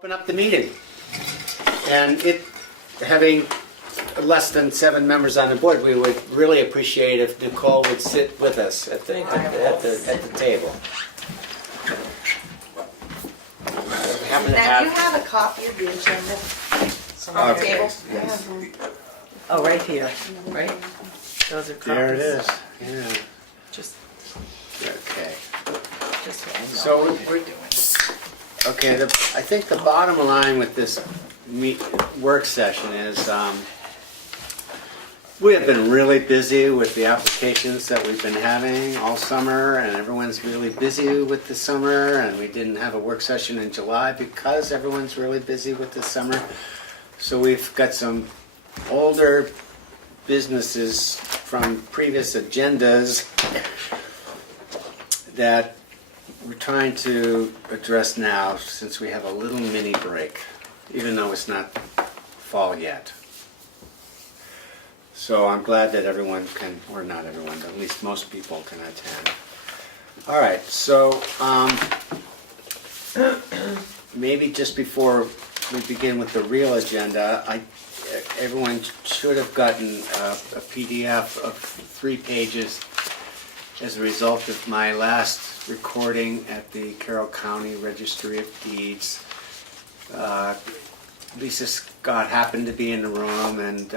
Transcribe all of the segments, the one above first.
Open up the meeting, and it having less than 7 members on the board, we would really appreciate if Nichole would sit with us at the table. Now, you have a copy of the agenda on the table? Yes. Oh, right here, right? Those are copies. There it is. Yeah. Just Okay. so I know So what we're you're doing. okay. I think the bottom line with this work session is we have been really busy with the applications that we've been having all summer, and everyone's really busy with the summer, and we didn't have a work session in July because everyone's really busy with the summer. So we've got some older businesses from previous agendas that we're trying to address now since we have a little mini break, even though it's not fall yet. So I'm glad that everyone can, or not everyone, but at least most people can attend. All right, so maybe just before we begin with the real agenda, everyone should have gotten a PDF of 3 pages as a result of my last recording at the Carroll County Registry of Deeds. Lisa Scott happened to be in the room, and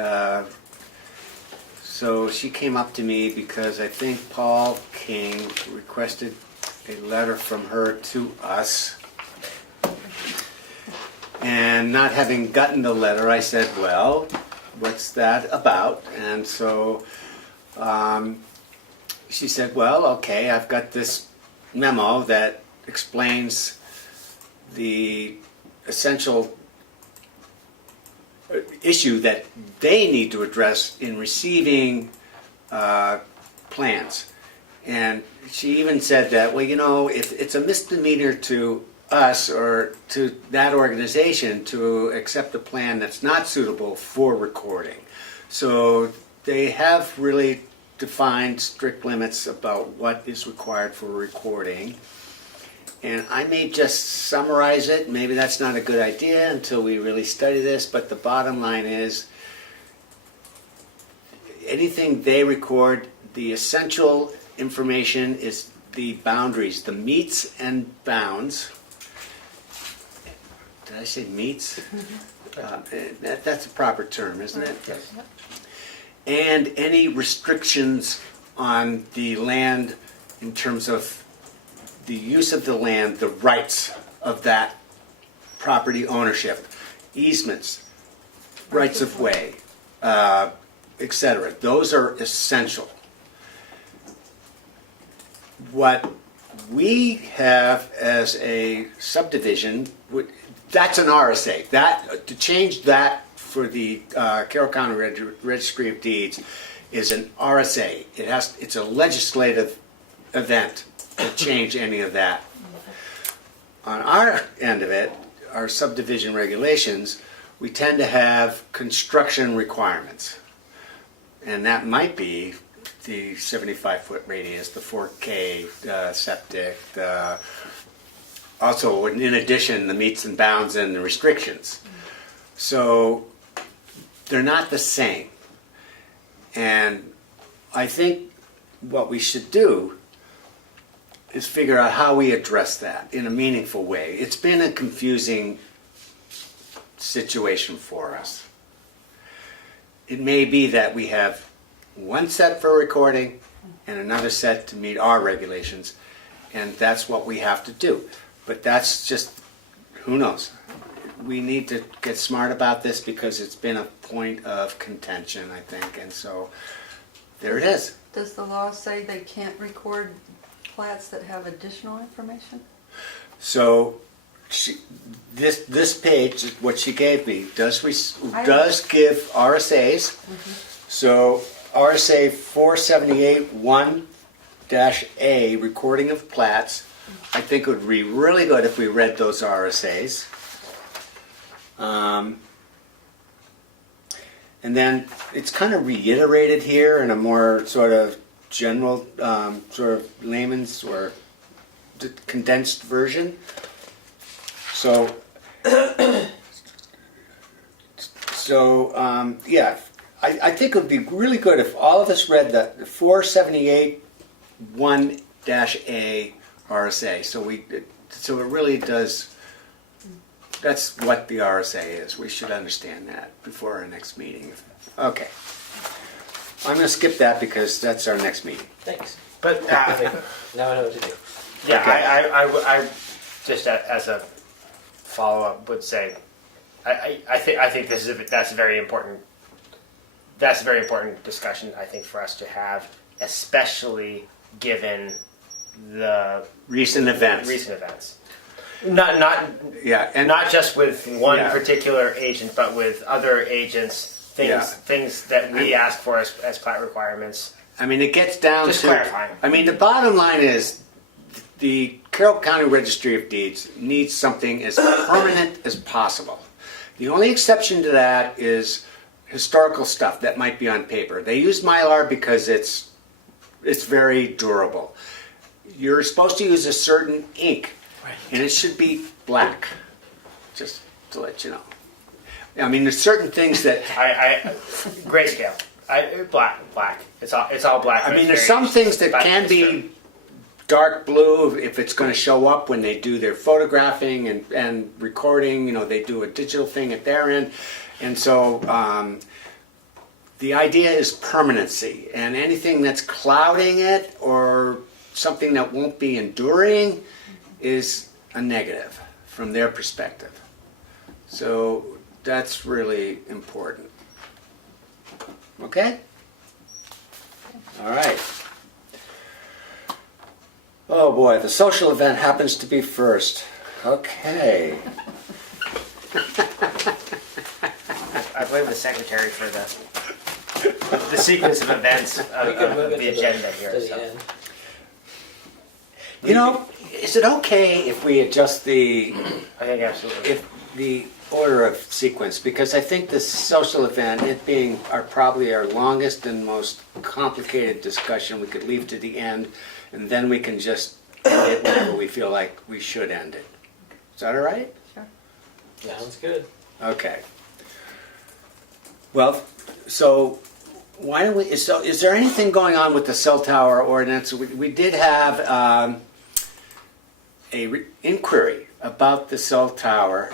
so she came up to me because I think Paul King requested a letter from her to us. And not having gotten the letter, I said, well, what's that about? And so she said, well, okay, I've got this memo that explains the essential issue that they need to address in receiving plans. And she even said that, well, you know, if it's a misdemeanor to us or to that organization to accept a plan that's not suitable for recording. So they have really defined strict limits about what is required for recording. And I may just summarize it. Maybe that's not a good idea until we really study this, but the bottom line is anything they record, the essential information is the boundaries, the meets and bounds. Did I say meets? That's a proper term, isn't it? Yes. And any restrictions on the land in terms of the use of the land, the rights of that property ownership, easements, rights of way, etc. Those are essential. What we have as a subdivision, that's an RSA. That to change that for the Carroll County Registry of Deeds is an RSA. It's a legislative event to change any of that. On our end of it, our subdivision regulations, we tend to have construction requirements. And that might be the 75-foot radius, the 4K septic, also in addition the meets and bounds and the restrictions. So they're not the same. And I think what we should do is figure out how we address that in a meaningful way. It's been a confusing situation for us. It may be that we have one set for recording and another set to meet our regulations, and that's what we have to do. But that's just, who knows? We need to get smart about this because it's been a point of contention, I think, and so there it is. Does the law say they can't record plats that have additional information? So this page, what she gave me, does give RSAs. Mm-hmm. So RSA 478-1-A, recording of plats. I think it would be really good if we read those RSAs. And then it's kind of reiterated here in a more sort of general, sort of layman's or condensed version. So So, yeah, I think it would be really good if all of us read the 478-1-A RSA. So it really does, that's what the RSA is. We should understand that before our next meeting. Okay. I'm going to skip that because that's our next meeting. Thanks. But Now I know what to do. yeah, Okay. I just as a follow up would say, I think that's a very important. That's a very important discussion, I think, for us to have, especially given the Recent events. recent events. Not Yeah, and not just with one Yeah. particular agent, but with other agents. Things that we ask for as plat requirements. I mean, it gets down Just to. clarifying. I mean, the bottom line is the Carroll County Registry of Deeds needs something as permanent as possible. The only exception to that is historical stuff that might be on paper. They use Mylar because it's very durable. You're supposed to use a certain ink, and it should be black. Just to let you know. I mean, there's certain things that. I grayscale. Black. It's all black. I mean, It's there's very some things that black can history. be dark blue if it's going to show up when they do their photographing and recording. You know, they do a digital thing at their end. And so the idea is permanency. And anything that's clouding it or something that won't be enduring is a negative from their perspective. So that's really important. Okay? All right. Oh boy, the social event happens to be first. Okay. I blame the secretary for the sequence of events We could move of it the to agenda here. to the So. end. You know, is it okay if we adjust the I think absolutely. order of sequence? Because I think the social event, it being probably our longest and most complicated discussion, we could leave to the end, and then we can just end it whenever we feel like we should end it. Is that all right? Sounds good. Okay. Well, so why don't we? So, is there anything going on with the cell tower ordinance? We did have inquiry about the cell tower.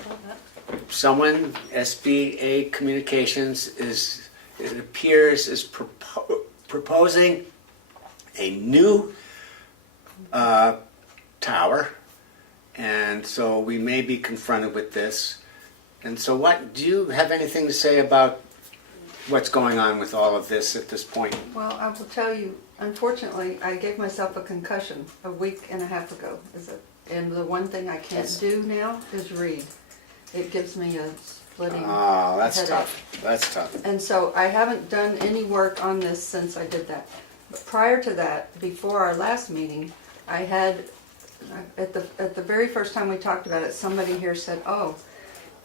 Someone, SBA Communications, it appears is proposing a new tower, and so we may be confronted with this. And so, do you have anything to say about what's going on with all of this at this point? Well, I will tell you, unfortunately, I gave myself a concussion a week and a half ago. And the one thing I can't do now is read. It gives me a splitting Oh, that's headache. tough. That's tough. And so I haven't done any work on this since I did that. But prior to that, before our last meeting, I had, at the very first time we talked about it, somebody here said,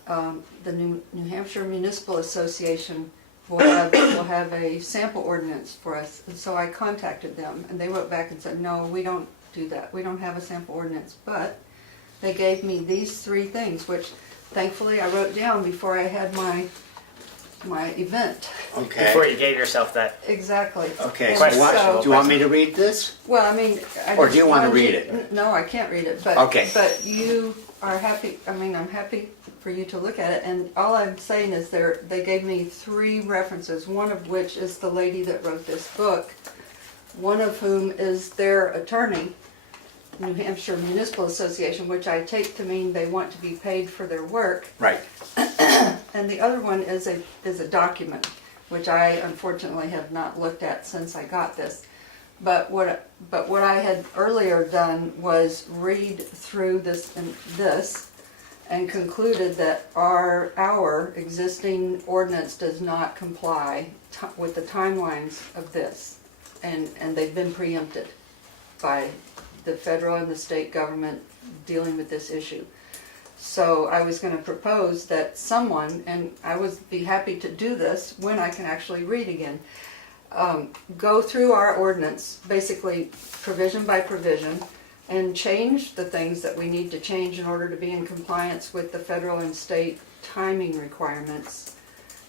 the New Hampshire Municipal Association will have a sample ordinance for us. And so I contacted them, and they wrote back and said, no, we don't do that. We don't have a sample ordinance. But they gave me these three things, which thankfully I wrote down before I had my event. Okay. Before you gave yourself that. Exactly. Okay. And So Questionable. do you want me to read this? Well, I mean, Or do you wanna wanted read you- it? No, I can't read it, but Okay. But you are happy. I mean, I'm happy for you to look at it. And all I'm saying is, they gave me three references. One of which is the lady that wrote this book. One of whom is their attorney, New Hampshire Municipal Association, which I take to mean they want to be paid for their work. Right. And the other one is a document, which I unfortunately have not looked at since I got this. But what I had earlier done was read through this and concluded that our existing ordinance does not comply with the timelines of this, and they've been preempted by the federal and the state government dealing with this issue. So I was going to propose that someone, and I would be happy to do this when I can actually read again, go through our ordinance, basically provision by provision, and change the things that we need to change in order to be in compliance with the federal and state timing requirements,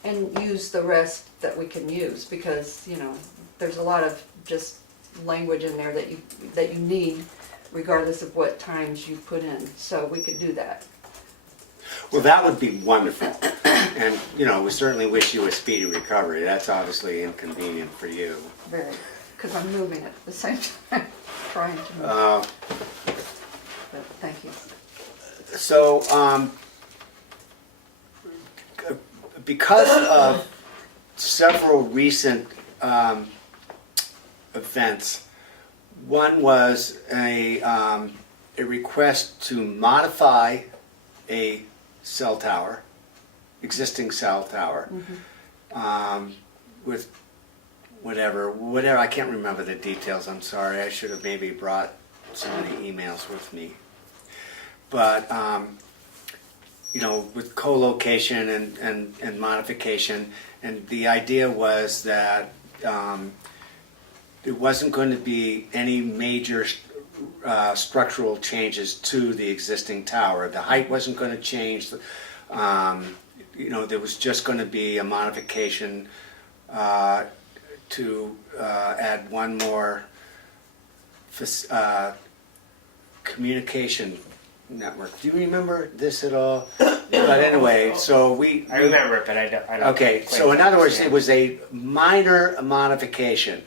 and use the rest that we can use, because, you know, there's a lot of just language in there that you need regardless of what times you put in, so we could do that. Well, that would be wonderful. And, you know, we certainly wish you a speedy recovery. That's obviously inconvenient for you. Very, because I'm moving at the same time, trying to move, Uh, but thank you. So, because of several recent events, one was a request to modify a cell tower, existing cell tower, with whatever, I can't remember the details, I'm sorry, I should have maybe brought some of the emails with me. But, you know, with co-location and modification, and the idea was that there wasn't going to be any major structural changes to the existing tower. The height wasn't going to change. You know, there was just going to be a modification to add one more communication network. Do you remember this at all? But anyway, so I remember it, but I don't. Okay, so in other words, it was a minor modification.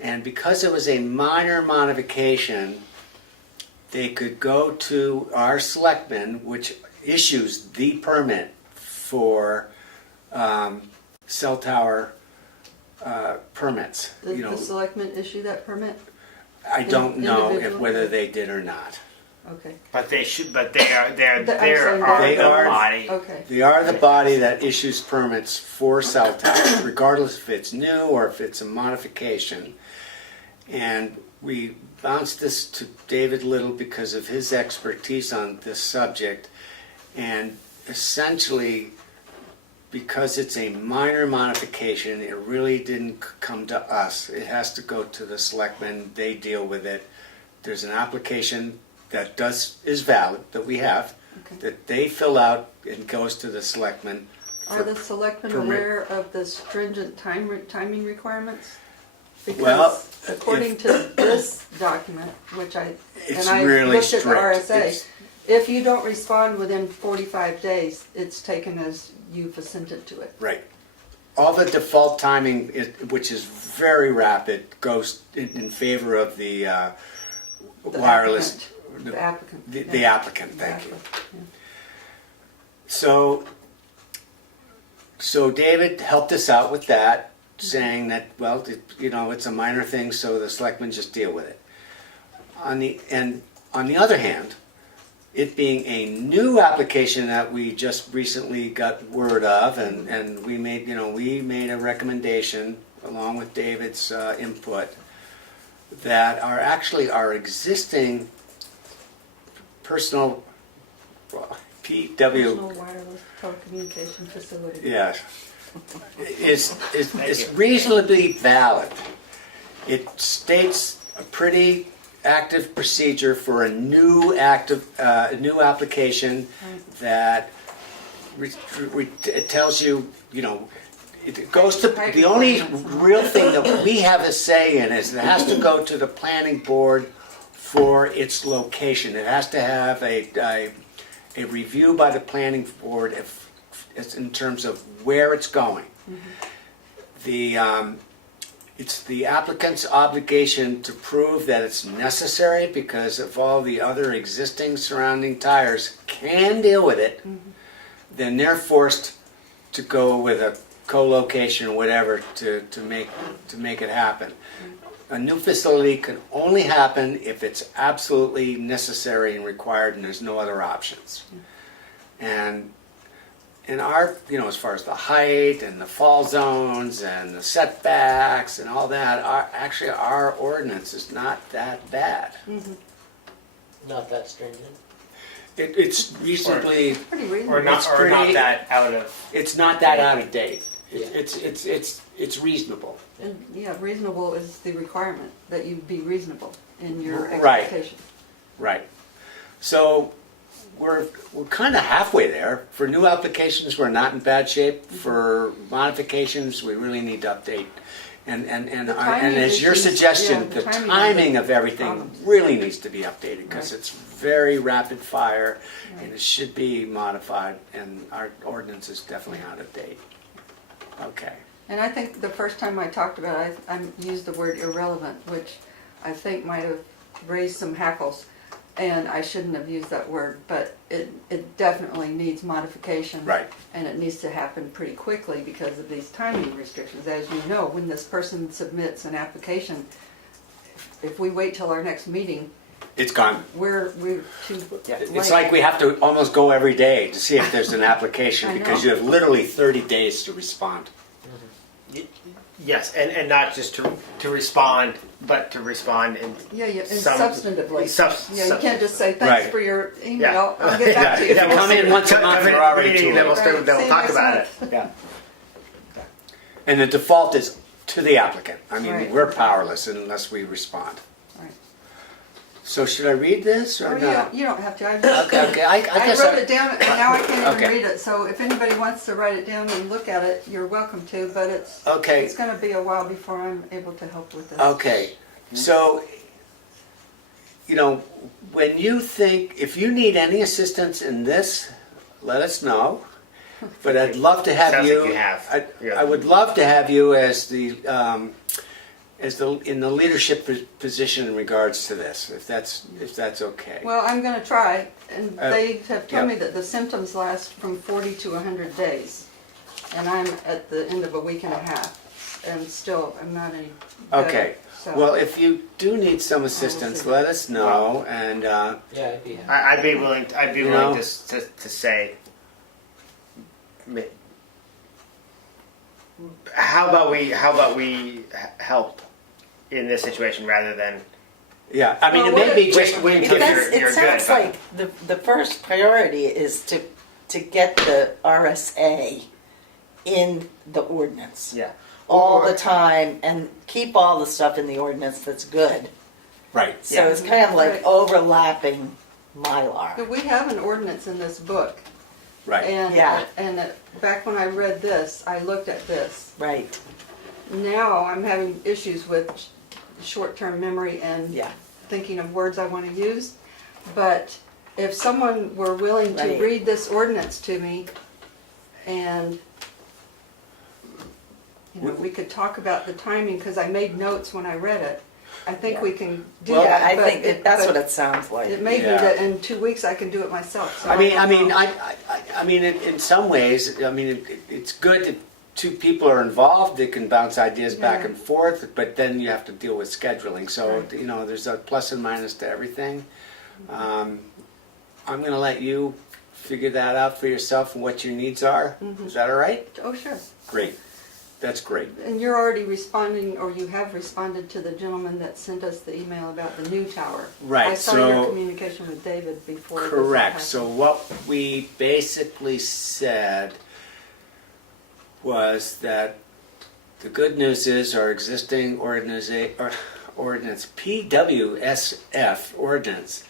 And because it was a minor modification, they could go to our selectmen, which issues the permit for cell tower permits. Did You know, the selectmen issue that permit? I don't know individual? whether they did or not. Okay, But they should. But they are. They're. I'm They're saying are they the are- body. okay. They are the body that issues permits for cell towers, regardless if it's new or if it's a modification. And we bounced this to David Little because of his expertise on this subject. And essentially, because it's a minor modification, it really didn't come to us. It has to go to the selectmen. They deal with it. There's an application that is valid, that we have, Okay. that they fill out and goes to the selectmen. Are the selectmen permit. aware of the stringent timing requirements? Well, Because according to this document, which It's I really looked at the strict. RSA, It's- if you don't respond within 45 days, it's taken as you've assented to it. Right. All the default timing, which is very rapid, goes in favor of the The wireless. applicant. The applicant. The yeah. applicant, thank you. Exactly, So David helped us out with that, saying that, well, you know, it's a minor thing, so the selectmen just deal with it. On the other hand, it being a new application that we just recently got word of, and we made a recommendation along with David's input that our existing personal PW, Personal wireless telecommunication facility. yes, is reasonably valid. It states a pretty active procedure for a new application that it tells you, you know, it goes to, the only real thing that we have a say in is it has to go to the planning board for its location. It has to have a review by the planning board if it's in terms of where it's going. It's the applicant's obligation to prove that it's necessary because if all the other existing surrounding tires can deal with it, then they're forced to go with a co-location or whatever to make it happen. A new facility can only happen if it's absolutely necessary and required and there's no other options. And in our, you know, as far as the height and the fall zones and the setbacks and all that, our ordinance is not that bad. Not that stringent. It's reasonably, Pretty reasonable. Or not. It's Or not pretty- that out of. it's not that out of date. Yeah. It's reasonable. And, yeah, reasonable is the requirement, that you be reasonable in your Right. expectation. Right. So we're kind of halfway there. For new applications, we're not in bad shape. For modifications, we really need to update. And timing as your issues, suggestion, yeah, the the timing timing is of everything problems. really needs to be updated because Right. it's very rapid fire and Right. it should be modified. And our ordinance is definitely out of date. Okay. And I think the first time I talked about it, I used the word irrelevant, which I think might have raised some hackles. And I shouldn't have used that word, but it definitely needs modification. Right. And it needs to happen pretty quickly because of these timing restrictions. As you know, when this person submits an application, if we wait till our next meeting, It's gone. we're too Yeah, late. It's like we have to almost go every day to see if there's an application I because know. you have literally 30 days to respond. Yes, and not just to respond, but to respond in Yeah, and some- substantively. subs- Yeah, you can't just say, thanks Right. for your Yeah. email, I'll get back to you. If you come in once a month, Come in we're at the already meeting, too then we'll late. start- then we'll See you talk next about month. it. Yeah. And the default is to the applicant. I mean, Right. we're powerless unless we respond. Right. So should I read this or Or not? you don't have to. Okay, I I guess wrote it down and now I can't Okay. even read it, so if anybody wants to write it down and look at it, you're welcome to, but Okay. it's gonna be a while before I'm able to help with this. Okay, so, when you think, if you need any assistance in this, let us know. But I'd love to have Sounds you. like you have. Yeah. I would love to have you as in the leadership position in regards to this, if that's okay. Well, I'm gonna try, and they have told me yeah. that the symptoms last from 40 to 100 days. And I'm at the end of a week and a half, and still, I'm not any better. Okay. so- Well, if you do need some assistance, see. let us know. And Yeah, I'd be happy. I'd be willing. I'd be You willing know? to say. How about we help in this situation rather than yeah, I mean, Well, it may what be if- just wait It until does- you're it sounds good, but- like the first priority is to get the RSA in the ordinance. yeah. All Or- the time and keep all the stuff in the ordinance that's good. right. So Yeah. it's kind of like Right. overlapping Mylar. But we have an ordinance in this book, Right. and, Yeah. back when I read this, I looked at this. Right, Now I'm having issues with short-term memory and yeah. thinking of words I want to use. But if someone were willing to Right. read this ordinance to me and we could talk about the timing, because I made notes when I read it. I think Yeah. we can do Well, that. Yeah, I but think that's but what it sounds like. It may be Yeah. that in 2 weeks I can do it myself. So I mean, don't know. I mean, in some ways, I mean, it's good that two people are involved. They can bounce ideas back Yeah. and forth, but then you have to deal with scheduling. So Right. there's a plus and minus to everything. I'm going to let you figure that out for yourself and what your needs are. Mm-hmm. Is that all right? Oh, sure. Great. That's great. And you're already responding, or you have responded to the gentleman that sent us the email about the new tower. Right, I saw so- your communication with David before. this all Correct. happened. So what we basically said was that the good news is our existing ordinance, PWSF ordinance,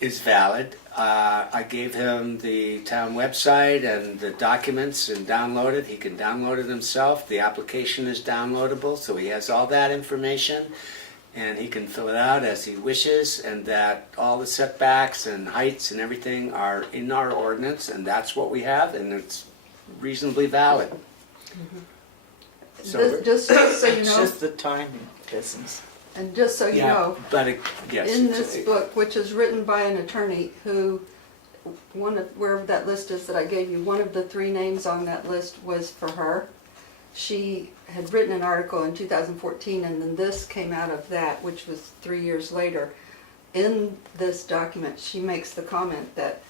is valid. I gave him the town website and the documents and download it. He can download it himself. The application is downloadable, so he has all that information. And he can fill it out as he wishes, and that all the setbacks and heights and everything are in our ordinance, and that's what we have, and it's reasonably valid. So Just so you It's know, just the timing business. and just so you yeah, know, but yes, in it's- this book, which is written by an attorney who, wherever that list is that I gave you, one of the 3 names on that list was for her. She had written an article in 2014, and then this came out of that, which was 3 years later. In this document, she makes the comment that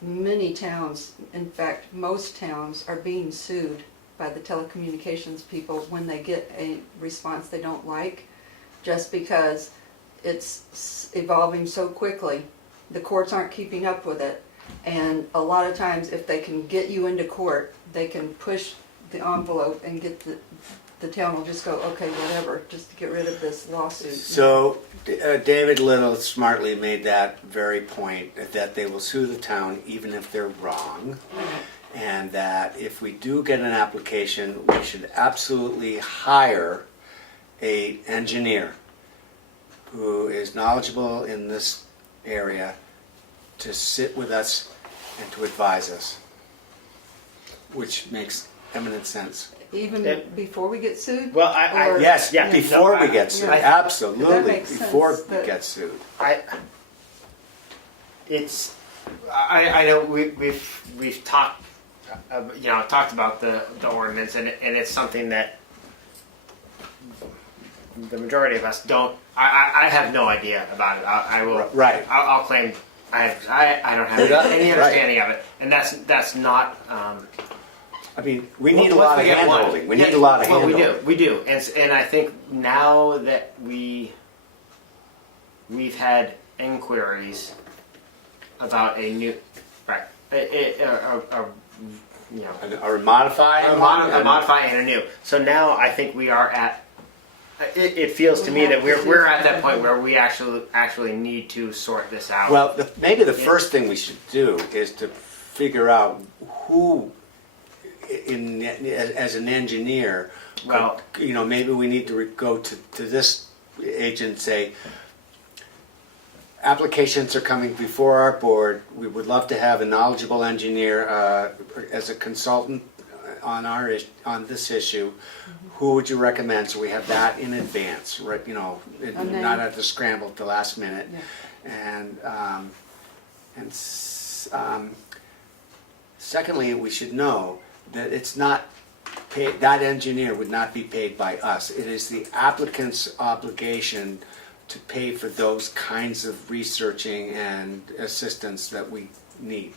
many towns, in fact, most towns, are being sued by the telecommunications people when they get a response they don't like, just because it's evolving so quickly. The courts aren't keeping up with it, and a lot of times if they can get you into court, they can push the envelope and get the town will just go, okay, whatever, just to get rid of this lawsuit. So David Little smartly made that very point, that they will sue the town even if they're wrong. And that if we do get an application, we should absolutely hire an engineer who is knowledgeable in this area to sit with us and to advise us, which makes eminent sense. Even It- before we get sued? Well, I Or- Yes, Yeah. before No, we I- get sued, I- That absolutely, makes sense, before we but- get sued. I know we've talked talked about the ordinance, and it's something that the majority of us don't. I have no idea about it. I will. Right. I'll claim I don't have any understanding of it, and that's not. I mean, we need a lot of Once we get one- handholding. We need a lot of well, handholding. we do, and I think now that we've had inquiries about a new Or modify? a modify and a new. So now I think we are at. It feels to me that we're at that point where we actually need to sort this out. Well, maybe the first thing we should do is to figure out who, as an engineer, Well- maybe we need to go to this agent and say, applications are coming before our board. We would love to have a knowledgeable engineer as a consultant on this issue. Who would you recommend? So we have that in advance, right? then- Not at the scramble at the last minute. Yeah. And secondly, we should know that it's not paid. That engineer would not be paid by us. It is the applicant's obligation to pay for those kinds of researching and assistance that we need.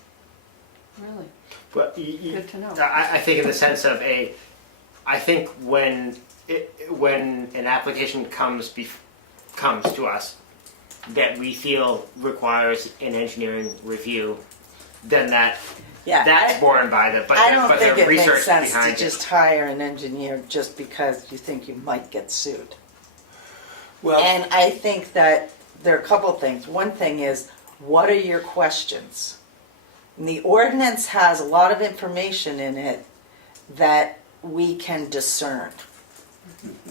Really? But Good to know. I think in the sense of I think when an application comes to us that we feel requires an engineering review, then that's borne by the I don't but think the it makes research sense to behind it. just hire an engineer just because you think you might get sued. Well, And I think that there are a couple things. One thing is, what are your questions? And the ordinance has a lot of information in it that we can discern.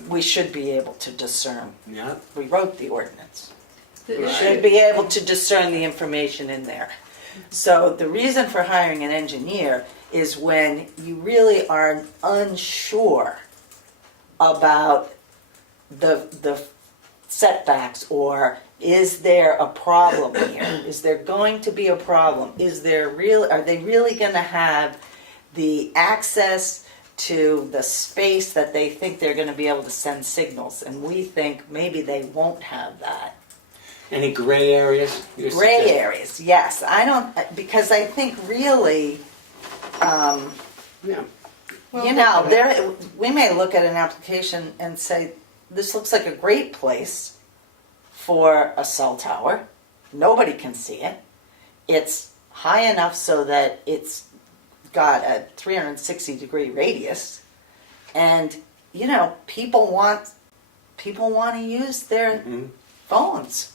We should be able to discern. yeah. We wrote the ordinance. We Right. should be able to discern the information in there. So the reason for hiring an engineer is when you really are unsure about the setbacks, or is there a problem here? Is there going to be a problem? Are they really going to have the access to the space that they think they're going to be able to send signals? And we think maybe they won't have that. Any gray areas? Gray areas, yes. Because I think really, Yeah. we may look at an application and say, this looks like a great place for a cell tower. Nobody can see it. It's high enough so that it's got a 360-degree radius. And, people want to use their phones.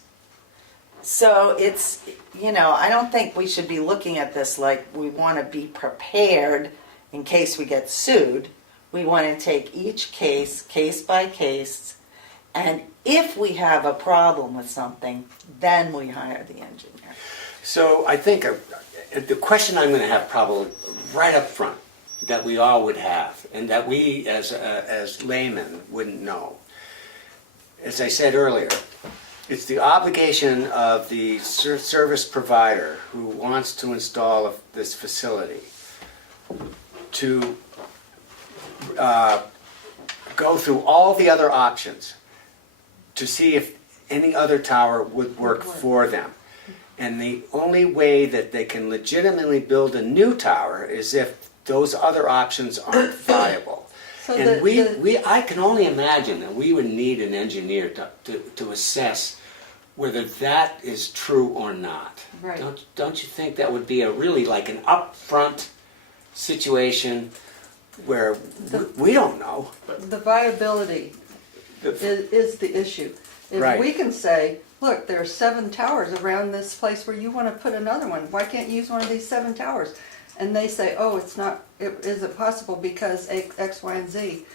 So it's, I don't think we should be looking at this like we want to be prepared in case we get sued. We want to take each case by case, and if we have a problem with something, then we hire the engineer. So I think the question I'm going to have probably right up front that we all would have, and that we as laymen wouldn't know. As I said earlier, it's the obligation of the service provider who wants to install this facility to go through all the other options to see if any other tower would work for them. And the only way that they can legitimately build a new tower is if those other options aren't viable. So And I can only imagine that we would need an engineer to assess whether that is true or not. Right. Don't you think that would be a really like an upfront situation where we don't know. The viability is the issue. If Right. we can say, look, there are 7 towers around this place where you want to put another one, why can't you use one of these 7 towers? And they say, oh, it isn't possible because X, Y, and Z.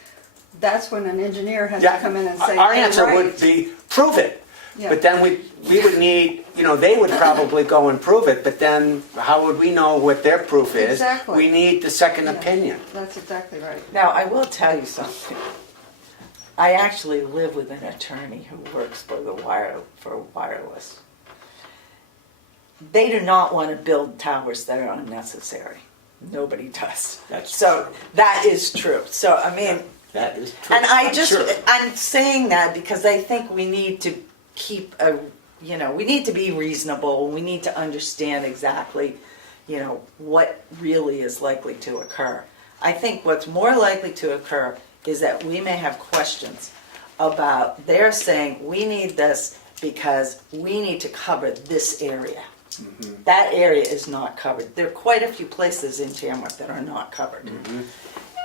That's when an engineer has to come in and say, our hey, answer right. would be, prove it. Yeah. But then we would need, they would probably go and prove it, but then how would we know what their proof is? Exactly. We need the second Yeah. opinion. That's exactly right. Now, I will tell you something. I actually live with an attorney who works for wireless. They do not want to build towers that are unnecessary. Nobody does. That's so true. that is true. So I mean, That is true. and I'm sure. I'm saying that because I think we need to keep we need to be reasonable. We need to understand exactly, what really is likely to occur. I think what's more likely to occur is that we may have questions about, they're saying, we need this because we need to cover this area. Mm-hmm. That area is not covered. There are quite a few places in Tamworth that are not covered. Mm-hmm.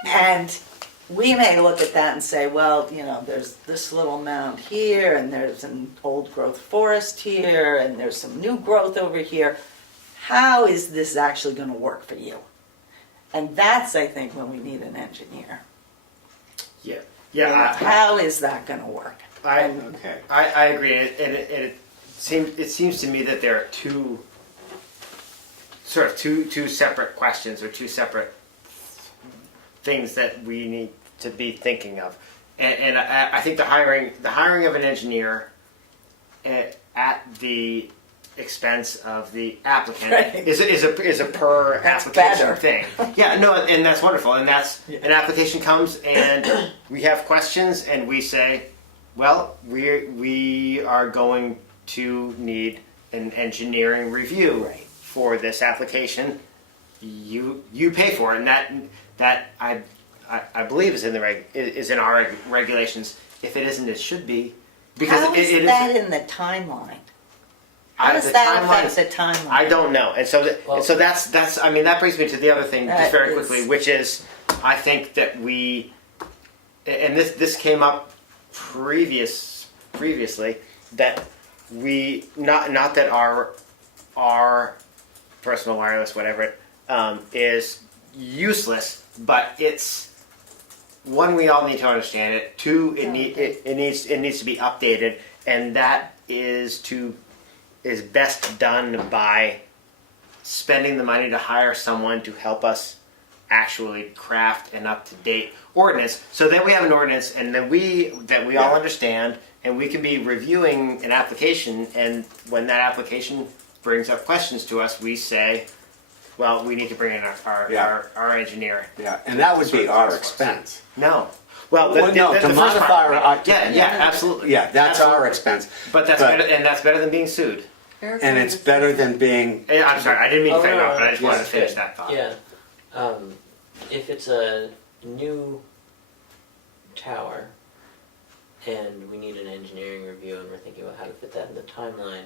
And we may look at that and say, well, there's this little mound here, and there's an old growth forest here, and there's some new growth over here. How is this actually going to work for you? And that's, I think, when we need an engineer. Yeah. Yeah. How is that going to work? Okay. I agree, and it seems to me that there are two separate questions or two separate things that we need to be thinking of, and I think the hiring of an engineer at the expense of the applicant Right. is a per That's application better. thing. Yeah, no, and that's wonderful. And that's an application comes and we have questions and we say, well, we are going to need an engineering review Right. for this application. You pay for it, and that I believe is in in our regulations. If it isn't, it should be, because How is it that is. in the timeline? How does that affect the timeline? I don't know, and so that's. I mean, that brings me to the other thing just That very is- quickly, which is, I think that and this came up previously, that we not that our personal wireless, whatever is useless, but it's one, we all need to understand it. Two, it needs to be updated, and that is best done by spending the money to hire someone to help us actually craft an up-to-date ordinance, so that we have an ordinance and that we all understand, and we can be reviewing an application, and when that application brings up questions to us, we say, well, we need to bring in our engineer. Yeah, and that would be our expense. No. Well, To the first modify part, our. yeah, absolutely. Yeah, that's our Absolutely. expense. But that's better, and that's better than being sued. And it's better than being. I'm sorry, I didn't mean to Oh, cut you no, off, but I just no, wanted to it's finish good. that thought. Yeah. If it's a new tower and we need an engineering review and we're thinking about how to fit that in the timeline,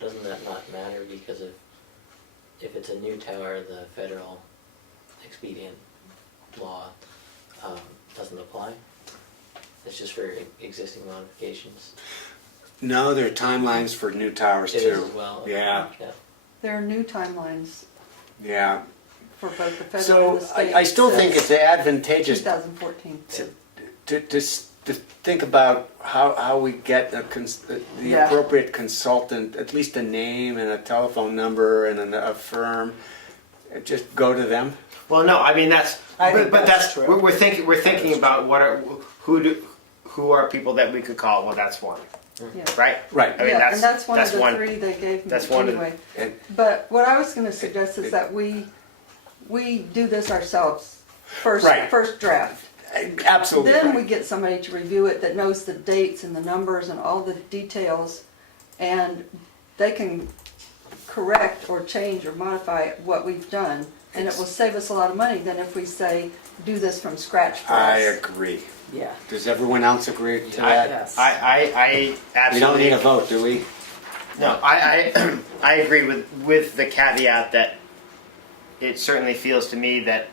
doesn't that not matter? Because if it's a new tower, the federal expedient law doesn't apply. It's just for existing modifications. No, there are timelines for new towers It too. is as well. Yeah, There are new timelines yeah. for both the federal So and the state. I still think it's advantageous 2014. to think about how we get the Yeah. appropriate consultant, at least a name and a telephone number and a firm. Just go to them. Well, no, I mean that's. I think but that's that's true. we're thinking about who are people that we could call. Well, that's one, Yeah. right? Right. I mean, Yeah, and that's one of the one. three they gave me that's one of- anyway. And But what I was gonna suggest is that we do this ourselves, first Right. draft. absolutely. Then right. we get somebody to review it that knows the dates and the numbers and all the details, and they can correct or change or modify what we've done, and it will save us a lot of money than if we say, do this from scratch for I us. agree. Yeah. Does everyone else agree to I, that? Yes. I absolutely. We don't need a vote, do we? No, I agree with the caveat that it certainly feels to me that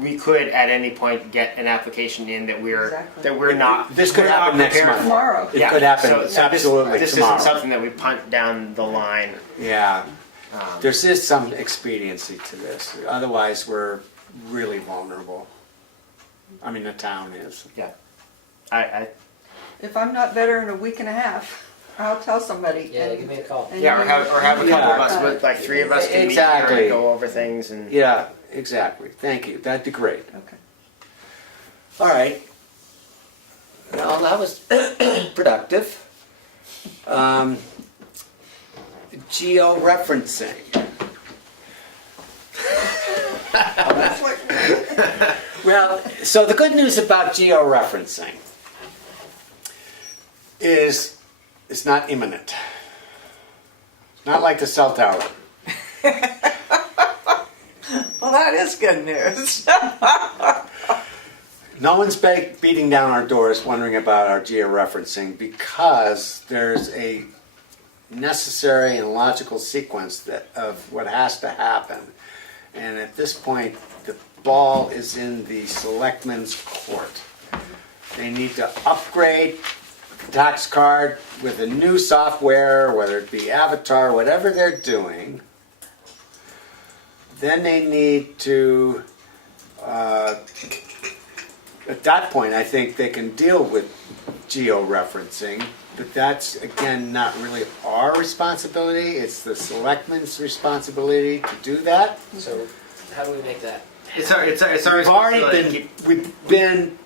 we could at any point get an application in that Exactly. we're not. This could we're not happen next prepared month. for. Tomorrow. It could happen absolutely this tomorrow. isn't something that we punt down the line. Yeah, there is some expediency to this. Otherwise, we're really vulnerable. I mean, the town is. Yeah, I If I'm not better in a week and a half, I'll tell somebody. Yeah, and- give me a call. and yeah, you- or have a couple of us, uh, with like 3 of us can Exactly. meet here and go over things and. Yeah, exactly. Thank you. That'd be great. Okay. All right. Well, that was productive. Geo-referencing. Well, so the good news about geo-referencing is it's not imminent. Not like the cell tower. Well, that is good news. No one's beating down our doors wondering about our georeferencing because there's a necessary and logical sequence of what has to happen. And at this point, the ball is in the selectmen's court. They need to upgrade the tax card with a new software, whether it be Avatar, whatever they're doing. Then they need to at that point, I think they can deal with geo-referencing, but that's, again, not really our responsibility. It's the selectmen's responsibility to do that. So how do we make that? It's our We've responsibility already to keep- we've been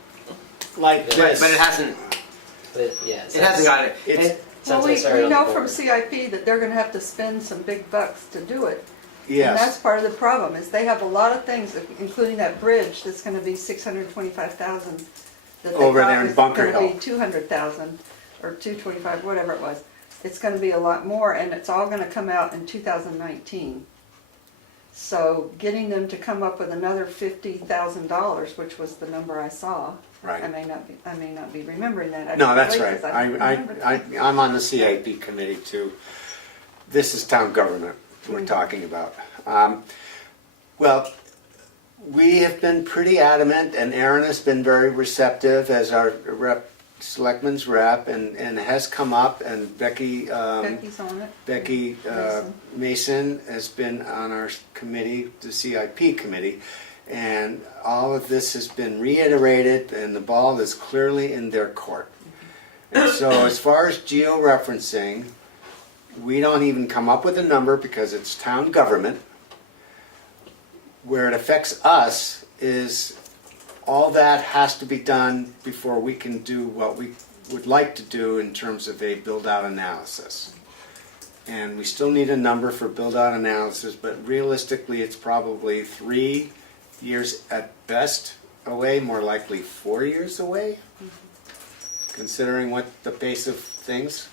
like But this. but it hasn't. But, yeah, It hasn't got it. It's- Well, Sounds we like sorry on the know from board. CIP that they're gonna have to spend some big bucks to do it. And that's Yes, part of the problem, is they have a lot of things, including that bridge, that's gonna be 625,000. That they Over thought there in was Bunker gonna be Hill. 200,000, or 225, whatever it was. It's gonna be a lot more, and it's all gonna come out in 2019. So getting them to come up with another $50,000, which was the number I saw. Right. I may not be remembering that. no, that's right. accurately, 'cause don't remember that. I'm on the CIP committee too. This is town government we're talking about. Well, we have been pretty adamant, and Aaron has been very receptive as our selectman's rep, and has come up, and Becky. Becky's on it. Becky Mason has been on our committee, the CIP committee, and all of this has been reiterated, and the ball is clearly in their court. And so as far as geo-referencing, we don't even come up with a number because it's town government. Where it affects us is all that has to be done before we can do what we would like to do in terms of a build-out analysis. And we still need a number for build-out analysis, but realistically, it's probably 3 years at best away, more likely 4 years away, considering what the pace of things.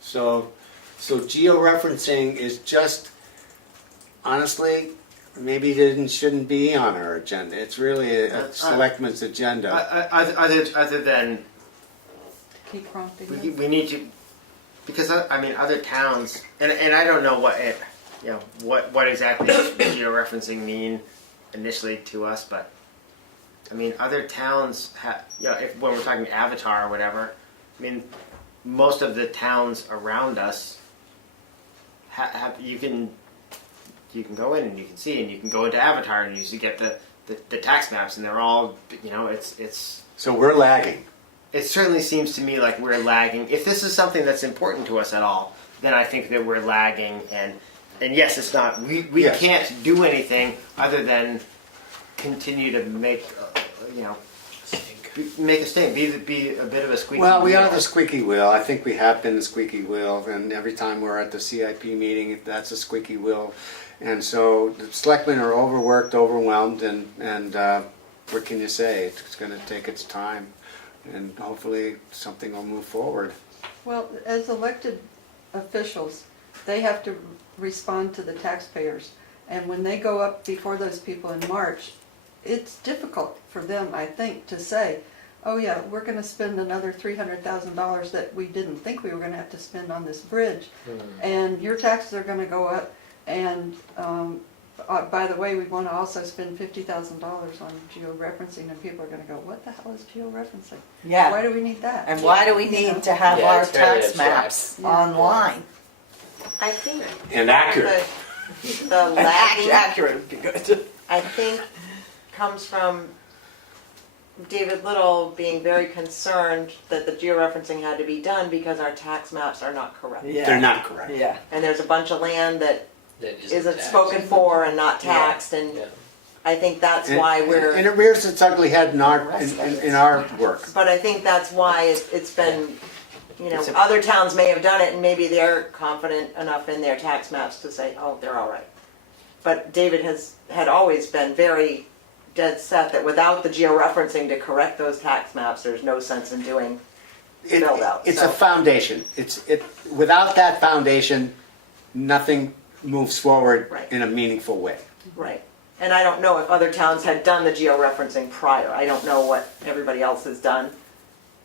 So georeferencing is just, honestly, maybe it shouldn't be on our agenda. It's really a selectmen's agenda. Other than Keep prompting them. we need to, because I mean other towns, and I don't know what exactly georeferencing mean initially to us, but I mean other towns have, when we're talking Avatar or whatever, I mean most of the towns around us have you can go in and you can see, and you can go into Avatar and you get the tax maps, and they're all, it's. So we're lagging. It certainly seems to me like we're lagging. If this is something that's important to us at all, then I think that we're lagging, and yes, it's not. We Yes. can't do anything other than continue to make, make a stink, be a bit of a squeaky Well, we wheel. are the squeaky wheel. I think we have been the squeaky wheel, and every time we're at the CIP meeting, that's a squeaky wheel. And so the selectmen are overworked, overwhelmed, and what can you say? It's going to take its time, and hopefully something will move forward. Well, as elected officials, they have to respond to the taxpayers. And when they go up before those people in March, it's difficult for them, I think, to say, oh yeah, we're going to spend another $300,000 that we didn't think we were going to have to spend on this bridge. And your taxes are going to go up, and By the way, we want to also spend $50,000 on georeferencing, and people are going to go, what the hell is georeferencing? Yeah. Why do we need that? And why do we need to have Yeah, our it's fairly tax abstract. maps Yeah. online? I think. And accurate. The lagging, Accurate would be good. I think, comes from David Little being very concerned that the georeferencing had to be done because our tax maps are not correct. Yeah. They're not correct. Yeah. And there's a bunch of land that That isn't taxed. spoken for and not taxed, and Yeah. I think that's And- why And we're, it rears its ugly head in our work. but I think that's why it's been, you know, It's a- other towns may have done it and maybe they're confident enough in their tax maps to say, oh, they're all right. But David had always been very dead set that without the georeferencing to correct those tax maps, there's no sense in doing It- build out. It's so. a foundation. Without that foundation, nothing moves forward Right. in a meaningful way. Right. And I don't know if other towns had done the georeferencing prior. I don't know what everybody else has done.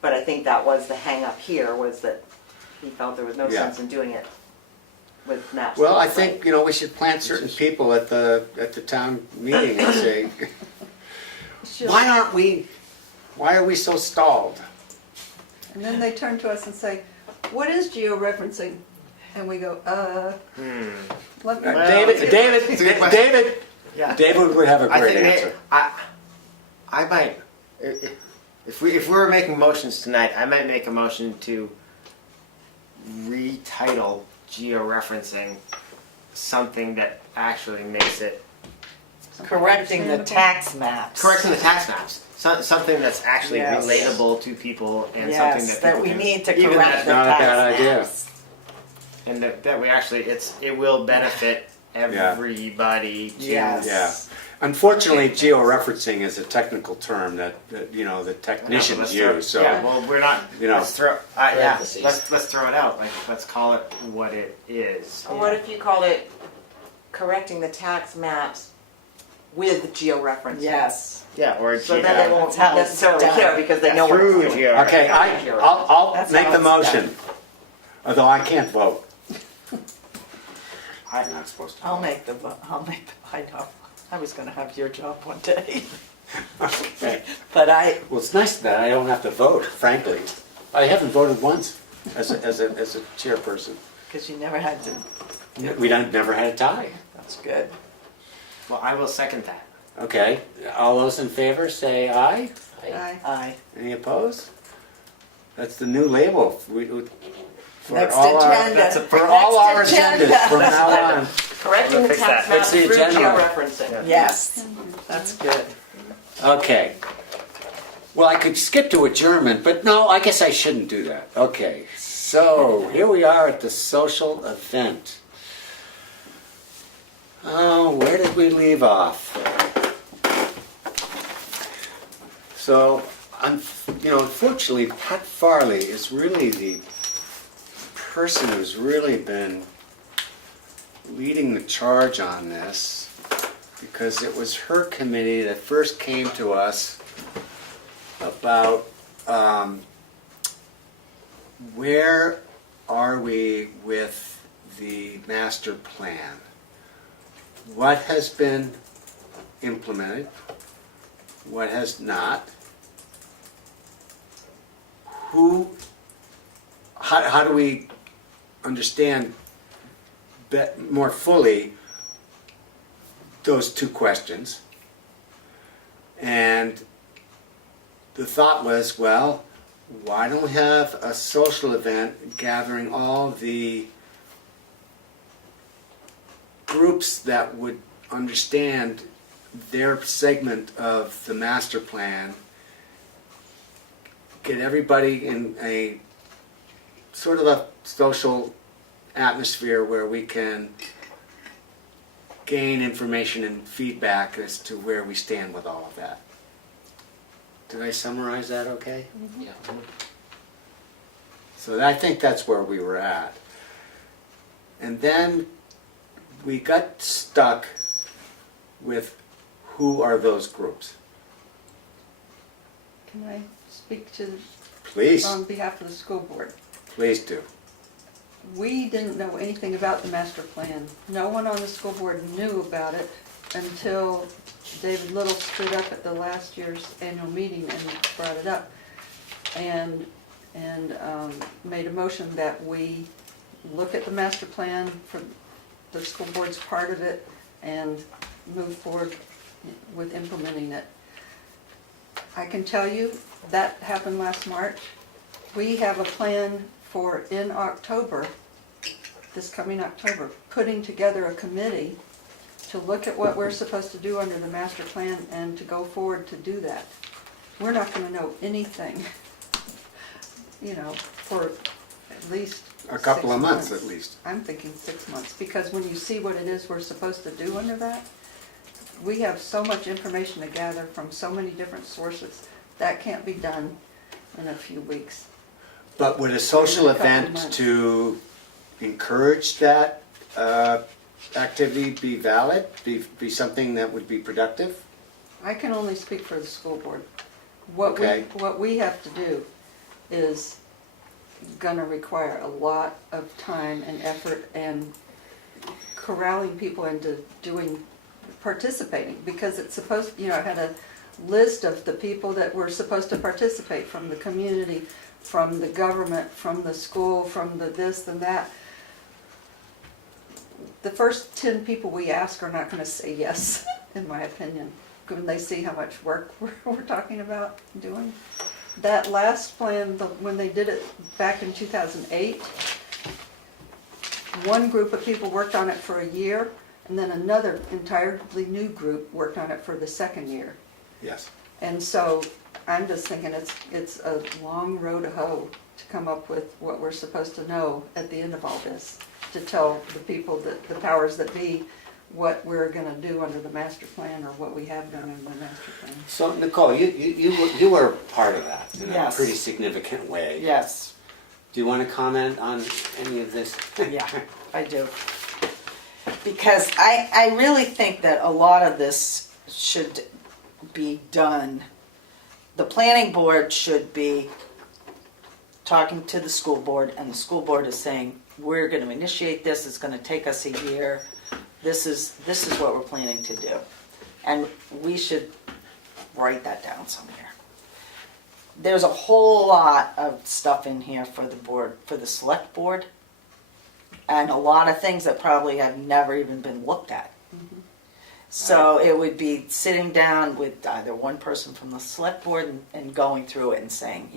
But I think that was the hang up here, was that he felt there was no Yeah. sense in doing it with maps. Well, I Right. think, we should plant certain people at the town meeting and say, Should- why are we so stalled? And then they turn to us and say, what is georeferencing? And we go, let me. David Yeah. David would have a I great think answer. I might, if we were making motions tonight, I might make a motion to retitle georeferencing something that actually makes it Correcting the tax maps. correcting the tax maps. Something that's actually Yes. relatable to people and something Yes, that that people we can- need to even correct that- the not a tax bad idea. maps. and that we actually it will benefit everybody to Yes. Yeah. Unfortunately, georeferencing is a technical term that the technicians Let's throw- use. So yeah, well, we're not. Let's throw. Parentheses. Let's throw it out. Like, let's call it what it is. Or what if you called it correcting the tax maps with georeferencing? Yes. Yeah, or So then they won't That's how it's necessarily done. care because they know what through it's doing. geo. okay, I'll That's make how the it's motion, although I can't vote. I'm not supposed to. I'll make the, I know, I was gonna have your job one day. Okay. But I, Well, it's nice that I don't have to vote. Frankly, I haven't voted once as a chairperson. because you never had to, Never had a tie. that's good. Well, I will second that. Okay, all those in favor say aye. Aye. Aye. Any opposed? That's the new label. For Next all agenda. for all our Next agenda. agendas from now on. Correcting the Fix tax that. maps Fix the through agenda. georeferencing. Yeah. Yes, that's good. Okay. Well, I could skip to adjournment, but no, I guess I shouldn't do that. Okay, so here we are at the social event. Oh, where did we leave off? So, unfortunately, Pat Farley is really the person who's really been leading the charge on this, because it was her committee that first came to us about where are we with the master plan? What has been implemented? What has not? How do we understand more fully those two questions? And the thought was, well, why don't we have a social event gathering all the groups that would understand their segment of the master plan, get everybody in a sort of a social atmosphere where we can gain information and feedback as to where we stand with all of that. Did I summarize that okay? Yeah. So I think that's where we were at. And then we got stuck with who are those groups. Can I speak to, Please, on behalf of the school board? please do. We didn't know anything about the master plan. No one on the school board knew about it until David Little stood up at the last year's annual meeting and brought it up. And made a motion that we look at the master plan for the school board's part of it and move forward with implementing it. I can tell you, that happened last March. We have a plan for in October, this coming October, putting together a committee to look at what we're supposed to do under the master plan and to go forward to do that. We're not gonna know anything, for at least A couple 6 of months at least. I'm thinking 6 months, because when you see what it is we're supposed to do under that, we have so much information to gather from so many different sources. That can't be done in a few weeks. But would a social In a couple event months. to encourage that activity be valid, be something that would be productive? I can only speak for the school board. Okay. What we have to do is gonna require a lot of time and effort and corralling people into participating, because it's supposed, I had a list of the people that were supposed to participate, from the community, from the government, from the school, from the this and that. The first 10 people we ask are not gonna say yes, in my opinion, when they see how much work we're talking about doing. That last plan, when they did it back in 2008, one group of people worked on it for a year, and then another entirely new group worked on it for the second year. Yes. And so I'm just thinking it's a long road to hoe to come up with what we're supposed to know at the end of all this, to tell the people, the powers that be, what we're gonna do under the master plan, or what we have done under the master plan. So Nichole, you were part of that in a Yes. pretty significant way. Yes, Do you want to comment on any of this? yeah, I do. Because I really think that a lot of this should be done. The planning board should be talking to the school board, and the school board is saying, we're gonna initiate this, it's gonna take us a year. This is what we're planning to do. And we should write that down somewhere. There's a whole lot of stuff in here for the board, for the select board, and a lot of things that probably have never even been looked at. So it would be sitting down with either one person from the select board and going through it and saying,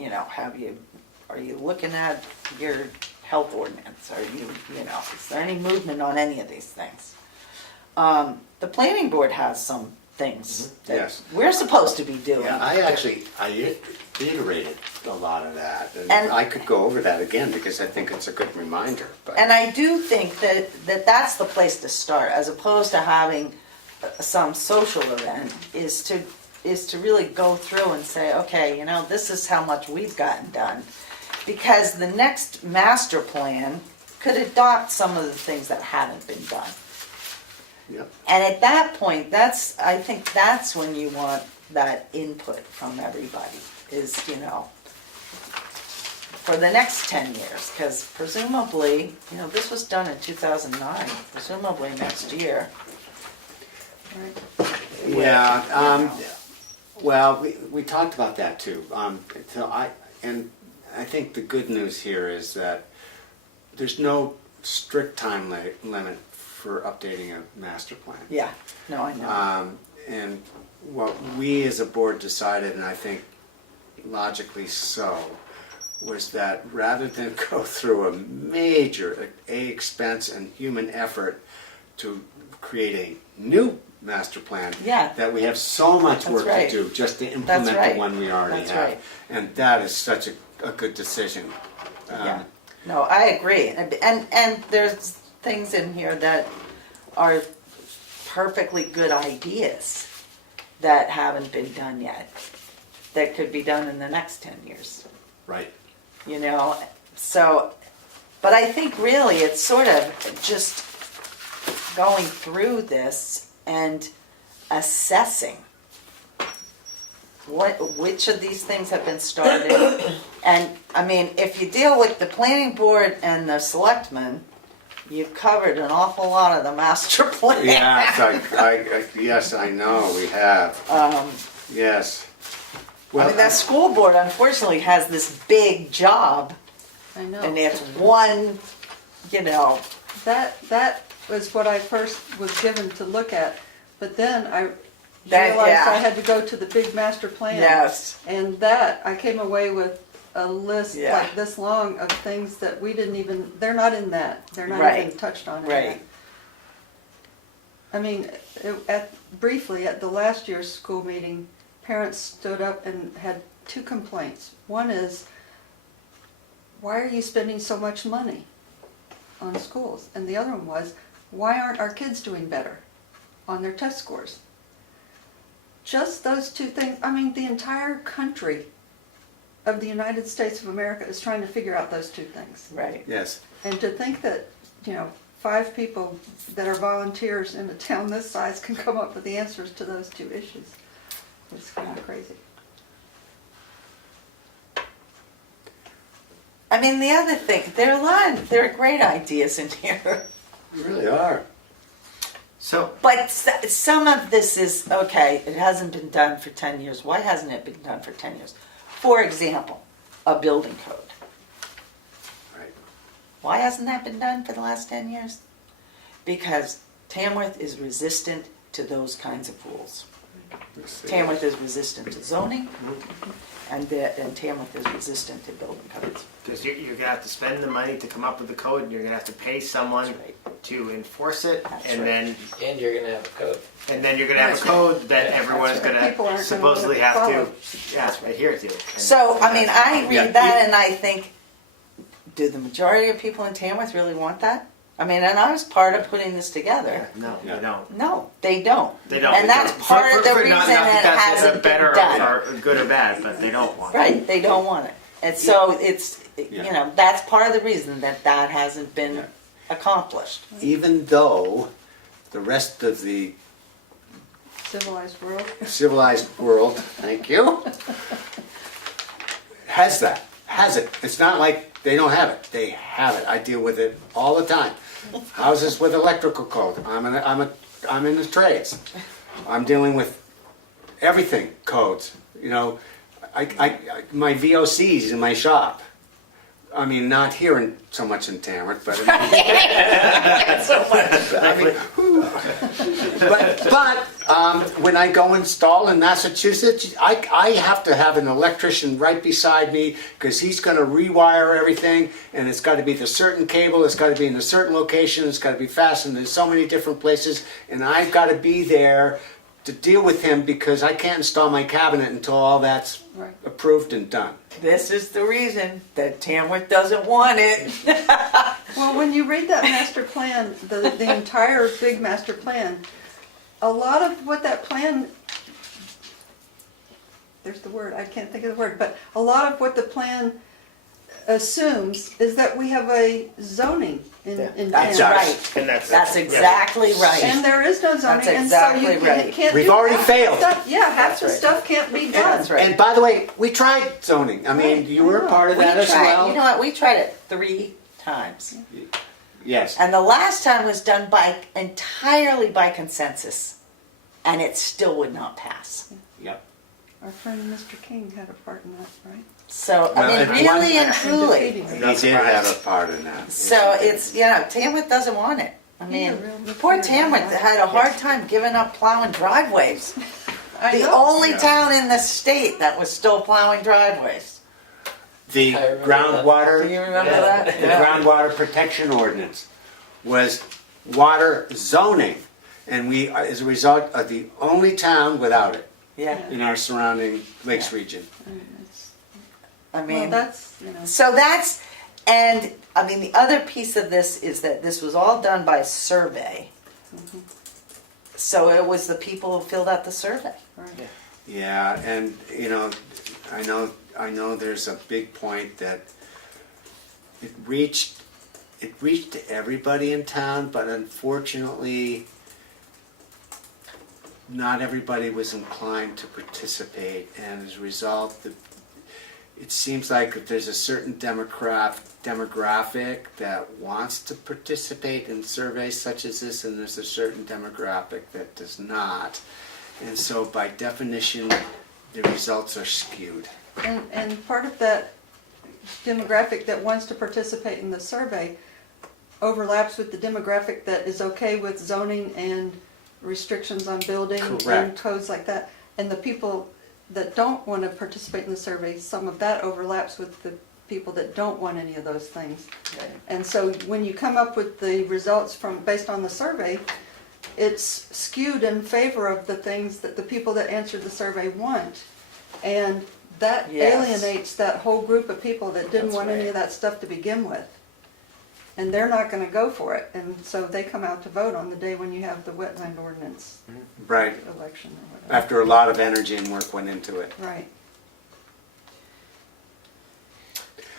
are you looking at your health ordinance? Are you, is there any movement on any of these things? The planning board has some things that Yes. we're supposed to be doing. Yeah, I reiterated a lot of that, and And- I could go over that again because I think it's a good reminder. But And I do think that that's the place to start, as opposed to having some social event, is to really go through and say, okay, this is how much we've gotten done. Because the next master plan could adopt some of the things that haven't been done. Yep. And at that point, I think that's when you want that input from everybody, is, for the next 10 years, because presumably, this was done in 2009, presumably next year. Yeah, well, we talked about that too. So I think the good news here is that there's no strict time limit for updating a master plan. Yeah, no, I know. And what we as a board decided, and I think logically so, was that rather than go through a major expense and human effort to create a new master plan, Yeah. that we have so much That's work right. to do just to implement That's right. the one we already That's have. right. And that is such a good decision. Yeah, no, I agree, and there's things in here that are perfectly good ideas that haven't been done yet, that could be done in the next 10 years, Right. so, but I think really it's sort of just going through this and assessing which of these things have been started. And I mean, if you deal with the planning board and the selectmen, you've covered an awful lot of the master plan. Yes, I know, we have, yes. I mean, that school board unfortunately has this big job, I know. and it's one, you know, That was what I first was given to look at, but then I That- realized yeah. I had to go to the big master plan. yes. And that, I came away with a list Yeah. like this long of things that we didn't even, they're not in that. They're not Right. even touched on in Right. that. I mean, briefly, at the last year's school meeting, parents stood up and had two complaints. One is, why are you spending so much money on schools? And the other one was, why aren't our kids doing better on their test scores? Just those two things. I mean, the entire country of the United States of America is trying to figure out those two things. Right. Yes, And to think that, 5 people that are volunteers in a town this size can come up with the answers to those two issues. It's kind of crazy. I mean, the other thing, there are great ideas in here. you really are. So, But some of this is, okay, it hasn't been done for 10 years. Why hasn't it been done for 10 years? For example, a building code. Right. Why hasn't that been done for the last 10 years? Because Tamworth is resistant to those kinds of rules. Tamworth is resistant to zoning, and Tamworth is resistant to building codes. because you're going to have to spend the money to come up with the code, and you're going to have to pay someone That's right. to enforce it, That's and right. then And you're gonna have a code. you're going to have a code that everyone is right. going People aren't to gonna supposedly have follow. to adhere to. And So, I mean, I read Yeah, that and I think, do the majority of people in Tamworth really want that? I mean, and I was part of putting this together. No, Yeah. they don't. No, they don't. They don't. And that's part of the reason not it that that's hasn't better been done. or good or bad, but they don't want it. Right, they don't want it. And so it's, Yeah. that's part of the reason that hasn't been accomplished. Even though the rest of the Civilized world. civilized world, thank you, has it. It's not like they don't have it. They have it. I deal with it all the time. Houses with electrical code. I'm in the trades. I'm dealing with everything codes. My VOCs in my shop. I mean, not here in so much in Tamworth, but when I go install in Massachusetts, I have to have an electrician right beside me because he's going to rewire everything, and it's got to be the certain cable, it's got to be in a certain location, it's got to be fastened in so many different places, and I've got to be there to deal with him because I can't install my cabinet until all that's Right. approved and done. This is the reason that Tamworth doesn't want it. Well, when you read that master plan, the entire big master plan, a lot of what that plan, there's the word, I can't think of the word, but a lot of what the plan assumes is that we have a zoning in That's town. right. And That's exactly right. And there is no zoning, That's and so you exactly right. can't We've do already half failed. the stuff. Yeah, half That's the right. stuff can't be done. That's right. And by the way, we tried zoning. I mean, you were a part of We that as tried, well. you know what, we tried it 3 times. Yes. And the last time was done entirely by consensus. And it still would not pass. Yep. Our friend Mr. King had a part in that, right? So, Well, I mean, and really one- and truly. Defeating He me. did have a part in that. So it's, Tamworth doesn't want it. I He's a mean, real poor good Tamworth guy. had a hard time giving up plowing driveways. I The know. only town in the state that was still plowing driveways. The I remember groundwater. Do you remember Yeah. that? The groundwater protection ordinance was water zoning, and we, as a result, are the only town without it Yeah, in our surrounding lakes region. I Well, mean, that's, so that's, and I mean, the other piece of this is that this was all done by survey. So it was the people who filled out the survey. right. Yeah, and I know there's a big point that it reached everybody in town, but unfortunately, not everybody was inclined to participate, and as a result, it seems like if there's a certain demographic that wants to participate in surveys such as this, and there's a certain demographic that does not. And so by definition, the results are skewed. And part of that demographic that wants to participate in the survey overlaps with the demographic that is okay with zoning and restrictions on building and Correct. codes like that. And the people that don't want to participate in the survey, some of that overlaps with the people that don't want any of those things. And so when you come up with the results based on the survey, it's skewed in favor of the things that the people that answered the survey want. And that Yes. alienates that whole group of people that didn't That's want any right. of that stuff to begin with. And they're not gonna go for it, and so they come out to vote on the day when you have the wetland ordinance Right. election or whatever. After a lot of energy and work went into it. Right.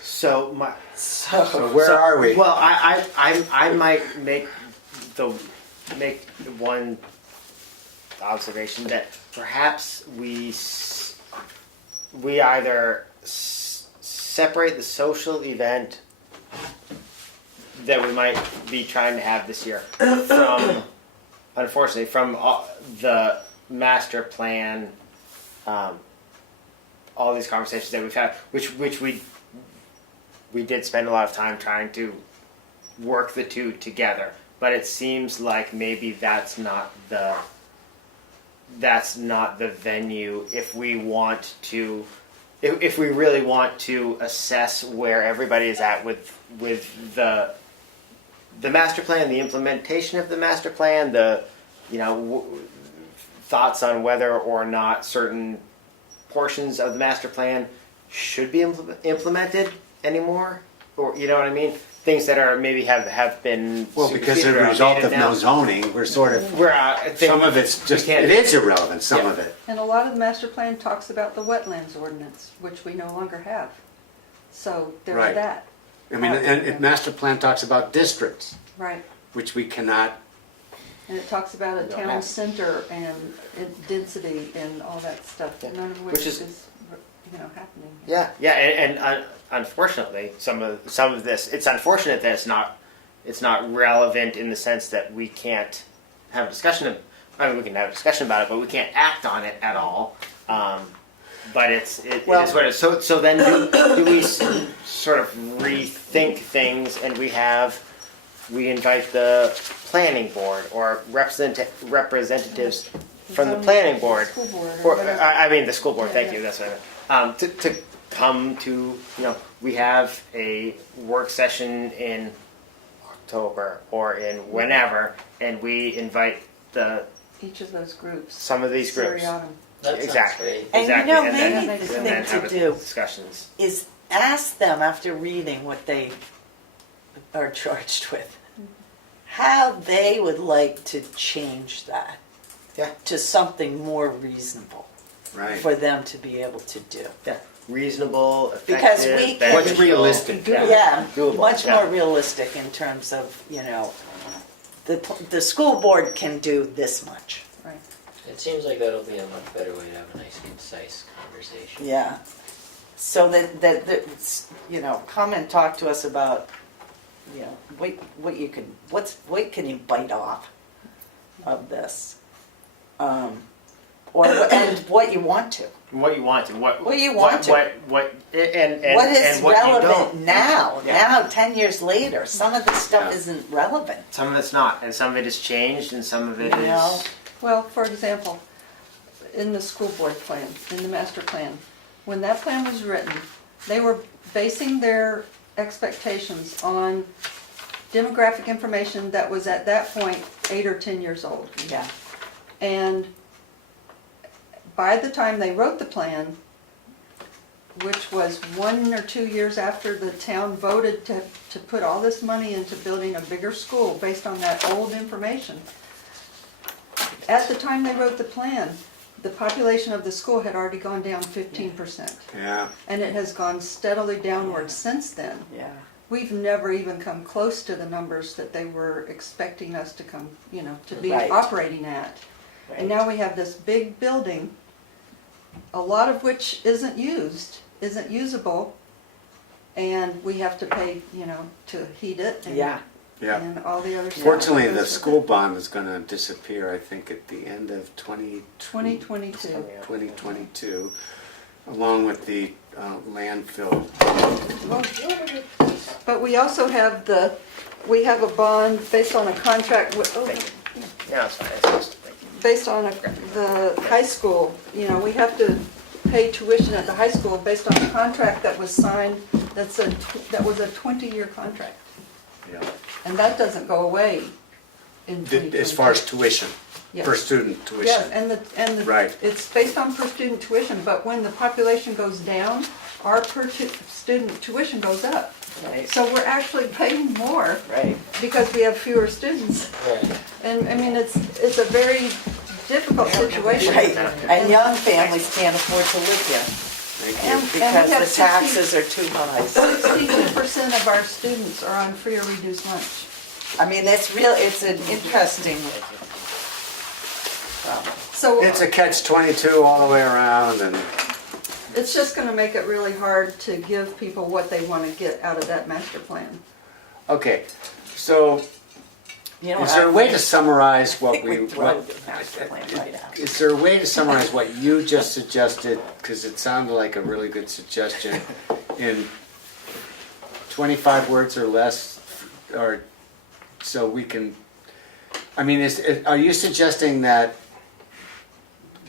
So So where are we? Well, I might make one observation that perhaps we either separate the social event that we might be trying to have this year from, unfortunately, from the master plan, all these conversations that we've had, which we did spend a lot of time trying to work the two together, but it seems like maybe that's not the venue if we want to, if we really want to assess where everybody is at with the master plan, the implementation of the master plan, thoughts on whether or not certain portions of the master plan should be implemented anymore, or you know what I mean? Things that are maybe have been Well, because as a superseded or result outdated of now. no zoning, we're sort of, We're I think some of it's just, can't- it is irrelevant, some Yeah. of it. And a lot of the master plan talks about the wetlands ordinance, which we no longer have. So there's Right. that. I mean, and master plan talks about districts, Right. which we cannot, And it talks about a No. town center and density and all that stuff, Yeah. none of Which which is- is, happening. Yeah, and unfortunately, some of this, it's unfortunate that it's not relevant in the sense that we can't have a discussion. I mean, we can have a discussion about it, but we can't act on it at all. But it is what it is. So then do we sort of rethink things, and we invite the planning board or representatives from the planning board, School board or or whatever. I mean the school board. Yeah, Thank yeah. you. That's what I meant. To come to, we have a work session in October or in whenever, and we invite Each of those groups. some of these groups. Seriatim. That sounds Exactly. great. And Exactly. maybe then, the and thing then to have do discussions. is ask them after reading what they are charged with, how they would like to change that Yeah. to something more reasonable right. for them to be able to do. Yeah. Reasonable, effective, Because we can- What's beneficial. realistic? Yeah, Doable, much yeah. more realistic in terms of, the school board can do this much. Right. It seems like that'll be a much better way to have a nice, concise conversation. Yeah. So come and talk to us about, what can you bite off of this? And what you want to. What you want to. What you want to. and What is and what you relevant don't. now? Yeah. Now, 10 years later, some of this stuff Yeah. isn't relevant. Some of it's not, and some of it is changed, and some of it is. No. Well, for example, in the school board plan, in the master plan, when that plan was written, they were basing their expectations on demographic information that was at that point 8 or 10 years old. Yeah. And by the time they wrote the plan, which was 1 or 2 years after the town voted to put all this money into building a bigger school based on that old information, at the time they wrote the plan, the population of the school had already gone down 15%. Yeah. And it has gone steadily downward since then. Yeah. We've never even come close to the numbers that they were expecting us to come, to be Right. operating at. Right. And now we have this big building, a lot of which isn't used, isn't usable, and we have to pay, to heat it. And, Yeah. Yeah. And all the other stuff. Fortunately, that the goes with school it. bond is going to disappear, I think, at the end of 2022. 2022, along with the landfill. But we also have we have a bond based on a contract with, Yeah, it's fine. It's just, based on the high school. We have to pay tuition at the high school based on a contract that was signed, that was a 20-year contract. Yeah. And that doesn't go away in 2022. As far as tuition, Yes. per student tuition. Yes, and the Right. it's based on per student tuition, but when the population goes down, our student tuition goes up. Right. So we're actually paying more Right. because we have fewer students. Right. And I mean, it's a very difficult situation. Right. And young families can't afford to live here Thank you. And we because have the taxes are too high. 62% of our students are on free or reduced lunch. I mean, it's an interesting problem. So It's a catch-22 all the way around, and it's just gonna make it really hard to give people what they wanna get out of that master plan. okay. So, You know, is there a way to summarize I what think we? we throw the master plan right out. Is there a way to summarize what you just suggested? Because it sounded like a really good suggestion in 25 words or less, or so we can. I mean, are you suggesting that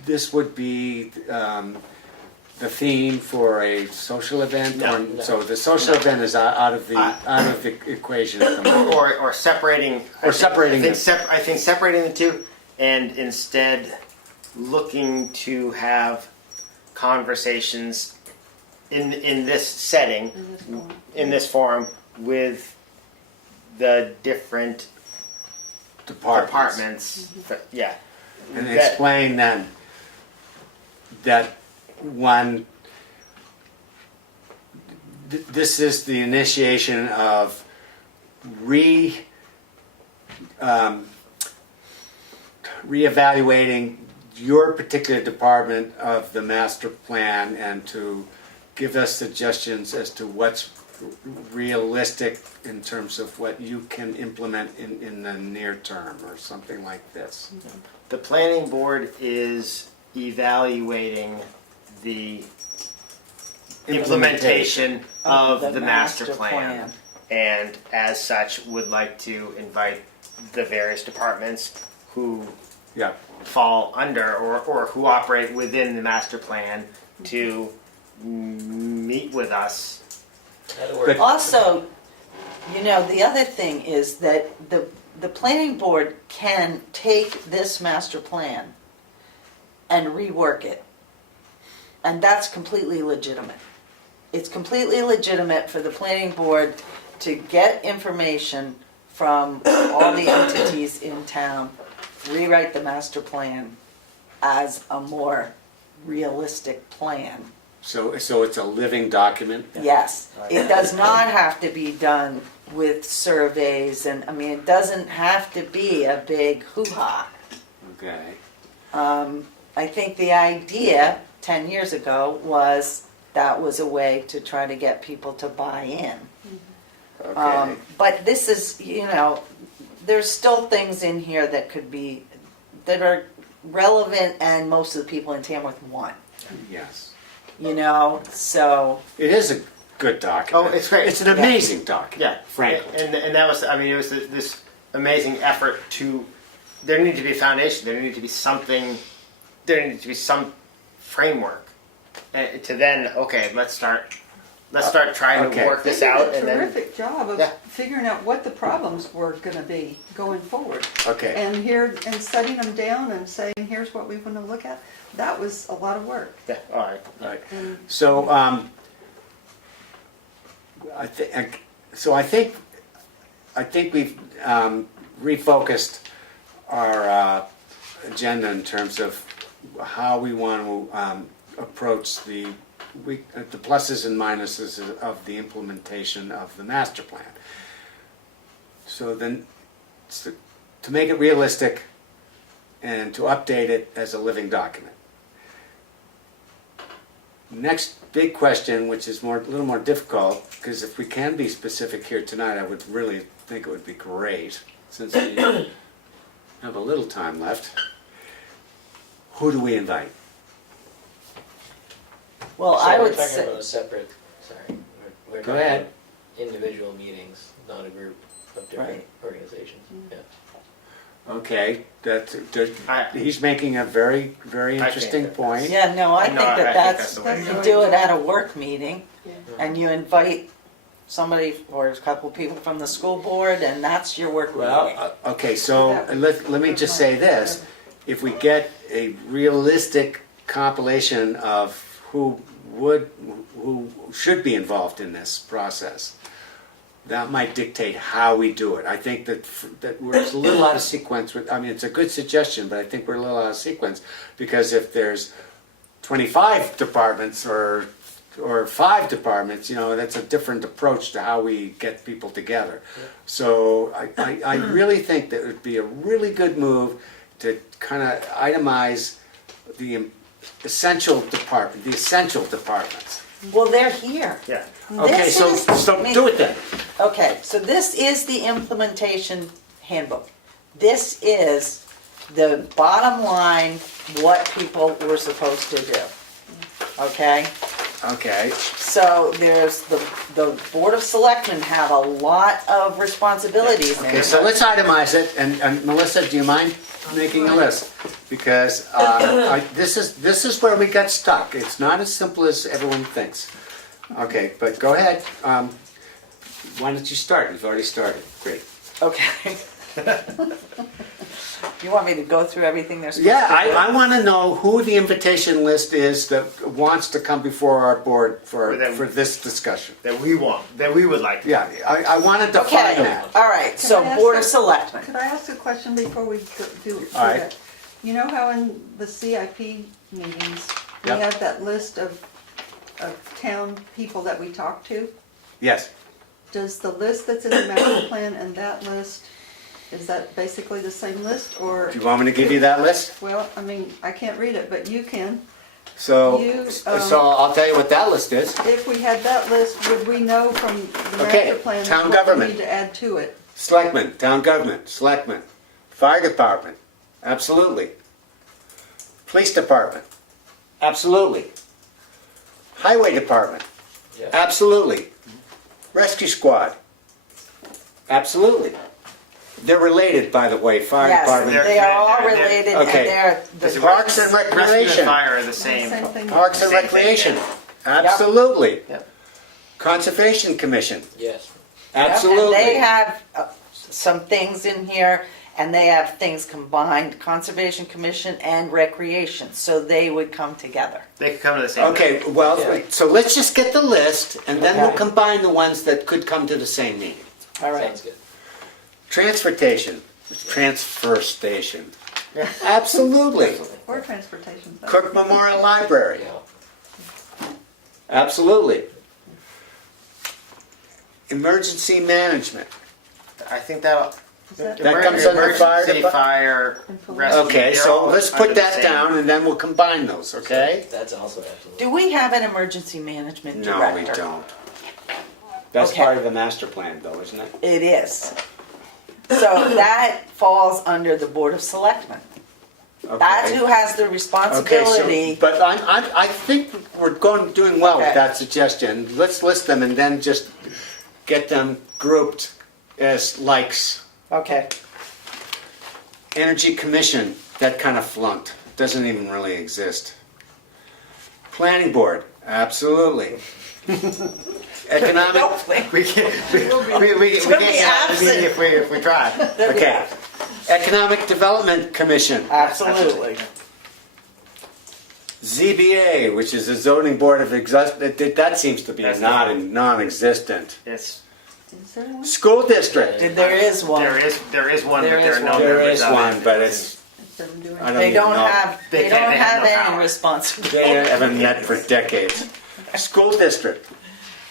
this would be the theme for a social event? No. So the social event is out of the equation at the moment. or separating. Or separating I think separating the two, and instead looking to have conversations in this setting, in this forum, with the different departments. Yeah. And That- explain then that one, this is the initiation of reevaluating your particular department of the master plan and to give us suggestions as to what's realistic in terms of what you can implement in the near term or something like this. The planning board is evaluating the implementation of the master plan, and as such would like to invite the various departments who Yeah. fall under or who operate within the master plan to meet with us. That'll work. Also, the other thing is that the planning board can take this master plan and rework it. And that's completely legitimate. It's completely legitimate for the planning board to get information from all the entities in town, rewrite the master plan as a more realistic plan. So it's a living document? Yes, it does not have to be done with surveys and, it doesn't have to be a big hoo-ha. Okay. I think the idea 10 years ago was that was a way to try to get people to buy in. Okay. But this is, there's still things in here that are relevant and most of the people in Tamworth want, Yes. so. It is a good document. Oh, it's great. It's an amazing document. Yeah, frankly. and that was, it was this amazing effort to. There needed to be a foundation. There needed to be something. There needed to be some framework to then. Okay, let's start trying Okay. to work They this did out, a and then. terrific job of Yeah. figuring out what the problems were gonna be going forward. Okay. And setting them down and saying, here's what we want to look at. That was a lot of work. Yeah. All right. Right. And So, I think we've refocused our agenda in terms of how we want to approach the pluses and minuses of the implementation of the master plan. So then, to make it realistic and to update it as a living document. Next big question, which is a little more difficult, because if we can be specific here tonight, I would really think it would be great, since we have a little time left. Who do we invite? Well, So I we're would talking say, about a separate, sorry, we're Go talking ahead. about individual meetings, not a group of different Right. organizations. Yeah. Okay, I- he's making a very, very I interesting think that point. yeah, no, I No, think I think that that's that's, the way to you go. do it at a work meeting, Yeah. and you invite somebody or a couple people from the school board, and that's your work meeting. Well, okay, so let me just say this. If we get a realistic compilation of who should be involved in this process, that might dictate how we do it. I think that we're a little out of sequence. I mean, it's a good suggestion, but I think we're a little out of sequence, because if there's 25 departments or 5 departments, that's a different approach to how we get people together. So I really think that it would be a really good move to kind of itemize the essential departments. Well, they're here. Yeah. Okay, This so is- do it then. Okay, so this is the implementation handbook. This is the bottom line, what people were supposed to do. Okay? Okay. So there's the Board of Selectmen have a lot of responsibilities in Okay, it. so let's itemize it, and Melissa, do you mind making a list? Because this is where we got stuck. It's not as simple as everyone thinks. Okay, but go ahead. Why don't you start? You've already started. Great. Okay. You want me to go through everything there's supposed Yeah, to do? I want to know who the invitation list is that wants to come before our board for this discussion. That we would like to. Yeah, I want to define Okay, that. all right, so Can I ask Board a- of Selectmen. Could I ask a question before we do All right. that? You know how in the CIP meetings, we Yep. have that list of town people that we talk to? Yes. Does the list that's in the master plan and that list, is that basically the same list, or? Do you want me to give you that list? Well, I mean, I can't read it, but you can. So You, I'll tell you what that list is. If we had that list, would we know from the Okay, master plan town what we government. need to add to it? Selectmen, town government, selectmen, fire department, absolutely. Police department, absolutely. Highway department, Yeah. absolutely. Rescue squad, absolutely. They're related, by the way, fire Yes, department. they are all They're- related, and okay. they're, There's a Parks and Rescue recreation. and fire are the same. Same thing. Parks and Same thing, recreation, yeah. absolutely. Yep. Conservation commission, Yes. absolutely. And they have some things in here, and they have things combined, Conservation Commission and Recreation, so they would come together. They could come to the same. Okay, well, Yeah. so let's just get the list, and then we'll Okay. combine the ones that could come to the same meeting. All right. Sounds good. Transportation, transfer station, absolutely. Or transportation. Cook Memorial Library, Yeah. absolutely. Emergency management, I think that Is that- That comes under fire emergency, depart- fire, And police. rescue. okay, they're so all let's under put the that same- down, and then we'll combine those, okay? That's also absolutely. Do we have an emergency management No, director? we don't. That's Okay. part of the master plan, though, isn't it? It is. So that falls under the Board of Selectmen. That's Okay. who has the Okay, responsibility. so, but I think we're doing well with Okay. that suggestion. Let's list them and then just get them grouped as likes. Okay. Energy Commission, that kind of flunked, doesn't even really exist. Planning Board, absolutely. Economic, Don't We can't, we can't be get out of the absent. meeting if we try. okay. Economic Development Commission, Absolutely. ZBA, which is the zoning board of that seems to be That's non-existent. It's, Is there one? School district, There is one. there is one, There but there is are no one. there members is of one, it. but it's, Instead of doing- I don't They even don't know. have, They they don't can't- they have have no any power. They responsibility. haven't met for decades. School district,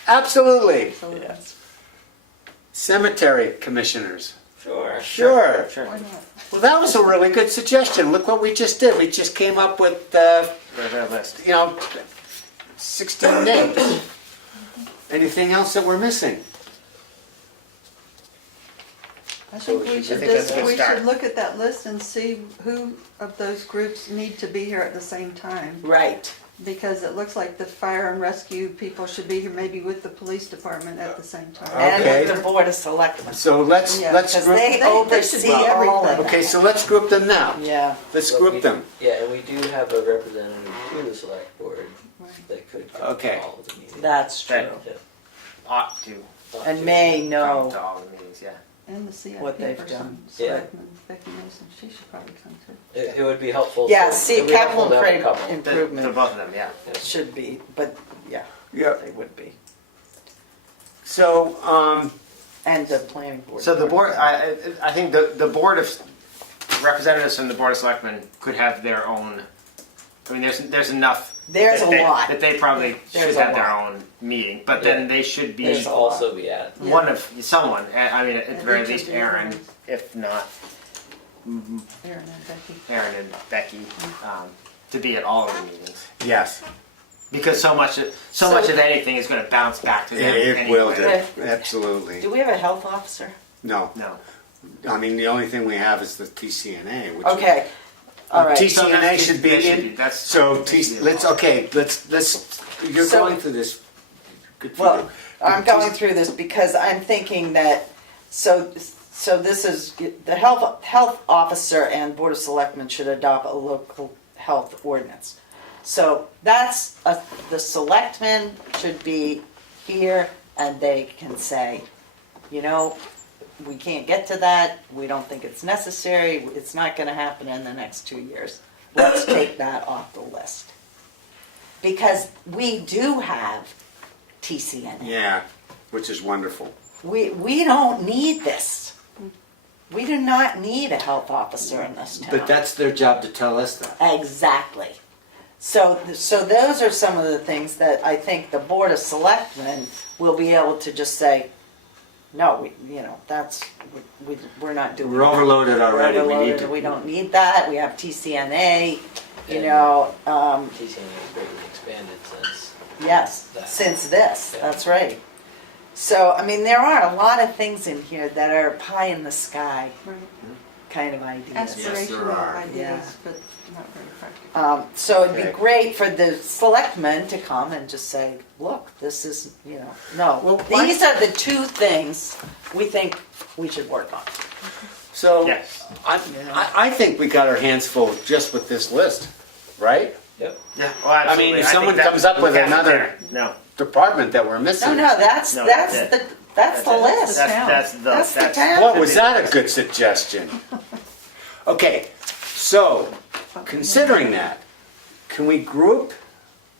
absolutely. So it's- Cemetery commissioners, Sure. sure. Sure. Why not? Well, that was a really good suggestion. Look what we just did. We just came up with, There's that list. 16 days. Anything else that we're missing? I So think we we should think that's a good we start. should look at that list and see who of those groups need to be here at the same time. Right. Because it looks like the fire and rescue people should be here maybe with the police department at the same time. And Okay. with the Board of Selectmen. So let's Yeah, let's Because group. they should oversee be all of everything. it. Okay, so let's group them now. Yeah. Let's But group we- them. Yeah, and we do have a representative to the select board Right. that could come Okay. to all of the meetings. That's true. Right. Yeah. Ought to And may come know. to all the meetings, yeah. And the CIP What they've person, done. Yeah. Selectman Becky Mason, she should probably come too. It would be helpful. Yeah, to- see, it would be helpful capital to have a couple. improvement The both of them, yeah. should be, but yeah, Yeah. they would be. So And the planning board. So the board, I think the board of representatives from the board of selectmen could have their own. I mean, there's enough. There's that a lot. that they probably There's should a have their lot. own meeting, but then Yeah. they should be It There's should a lot. also be added. Yeah. one of someone. I mean, at the And very each of least, the Aaron, others. if not Aaron and Becky. Aaron and Becky, to be at all of the meetings. yes, Because so much of anything is going to bounce back to them. it will anyway. do. Absolutely. Do we have a health officer? No, No. I mean the only thing we have is the TCNA. Which Okay, all right. TCNA should be They should in. be- that's- So they should be let's let's. You're So- going through this. Good for Well, you. I'm going through this because I'm thinking that, so this is, the health officer and board of selectmen should adopt a local health ordinance. So that's, the selectmen should be here and they can say, you know, we can't get to that, we don't think it's necessary, it's not gonna happen in the next 2 years. Let's take that off the list. Because we do have TCNA. Yeah, which is wonderful. We don't need this. We do not need a health officer in this town. But that's their job to tell us that. Exactly. So those are some of the things that I think the Board of Selectmen will be able to just say, no, we're not doing that. We're overloaded already. We're We need overloaded. to. We don't need that. We have TCNA, you And- know, TCNA has greatly expanded since. yes, That. since this, Yeah. that's right. So, I mean, there are a lot of things in here that are pie in the sky Right. kind of ideas. Aspirational are. ideas, Yeah. but not very practical. So it'd be Okay. great for the selectmen to come and just say, look, this is, you know, no. Well, why- These are the two things we think we should work on. So Yes. I think we got our hands full just with this list, right? Yep. Yeah. Well, I mean, absolutely. if think someone that- comes up with that's another- fair. No. Department that we're missing. No, that's No, that's that's the that's the it. list. That's That's the town. What was that a good suggestion? Okay, so considering that, can we group?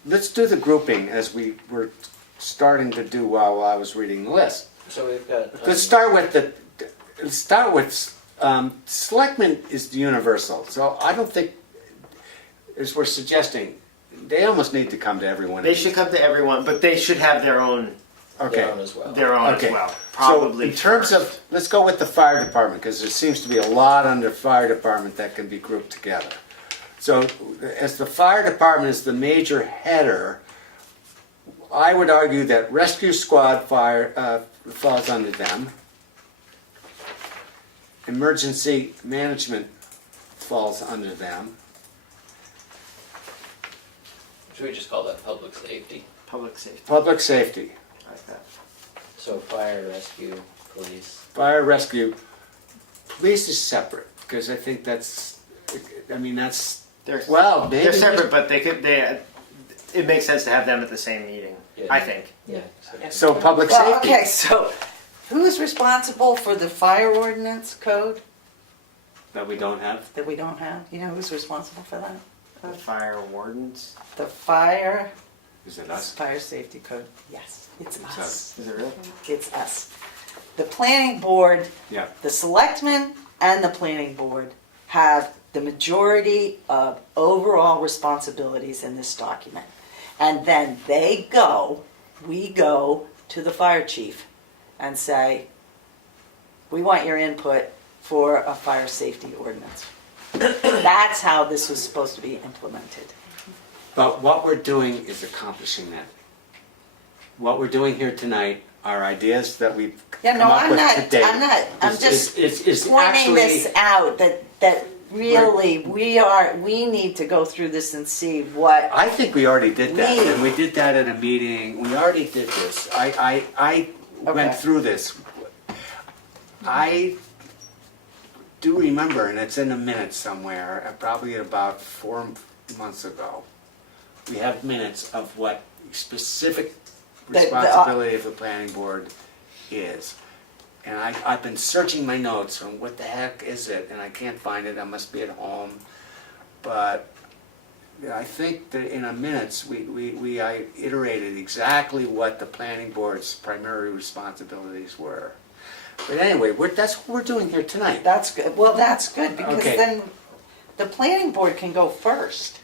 Let's do the grouping as we were starting to do while I was reading the list. So we've got. Let's start with selectmen is universal. So I don't think, as we're suggesting, they almost need to come to everyone. They should come to everyone, but they should have their own Okay. Their own as well. Okay. as well. So Probably. in terms of, let's go with the fire department, because there seems to be a lot under fire department that can be grouped together. So as the fire department is the major header, I would argue that rescue squad fire falls under them. Emergency management falls under them. Should we just call that public safety? public safety. Public safety, Like that. So fire, rescue, police. fire rescue. Police is separate, because I think that's, I mean, that's, They're, well, maybe. they're separate, but they could. It makes sense to have them at the same meeting. Yeah. I think. Yeah. So public Well, safety. okay, so who's responsible for the fire ordinance code That we don't have? that we don't have? You know who's responsible for that? The fire wardens. The fire Is it us? fire safety code. Yes, it's It's us. Is it really? It's us. The planning board, Yeah. the selectmen and the planning board have the majority of overall responsibilities in this document. And then we go to the fire chief and say, we want your input for a fire safety ordinance. That's how this was supposed to be implemented. But what we're doing is accomplishing that. What we're doing here tonight are ideas that we've Yeah, come no, up I'm with not, today. I'm just Is pointing actually, this out, that really, we need to go through this and see what, I think we already did that, Me. and we did that at a meeting. We already did this. I went Okay. through this. I do remember, and it's in the minutes somewhere, probably about 4 months ago. We have minutes of what specific responsibility of the planning board is. And I've been searching my notes on what the heck is it, and I can't find it. I must be at home. But I think that in our minutes, I iterated exactly what the planning board's primary responsibilities were. But anyway, that's what we're doing here tonight. that's good, well, that's good, because Okay. then the planning board can go first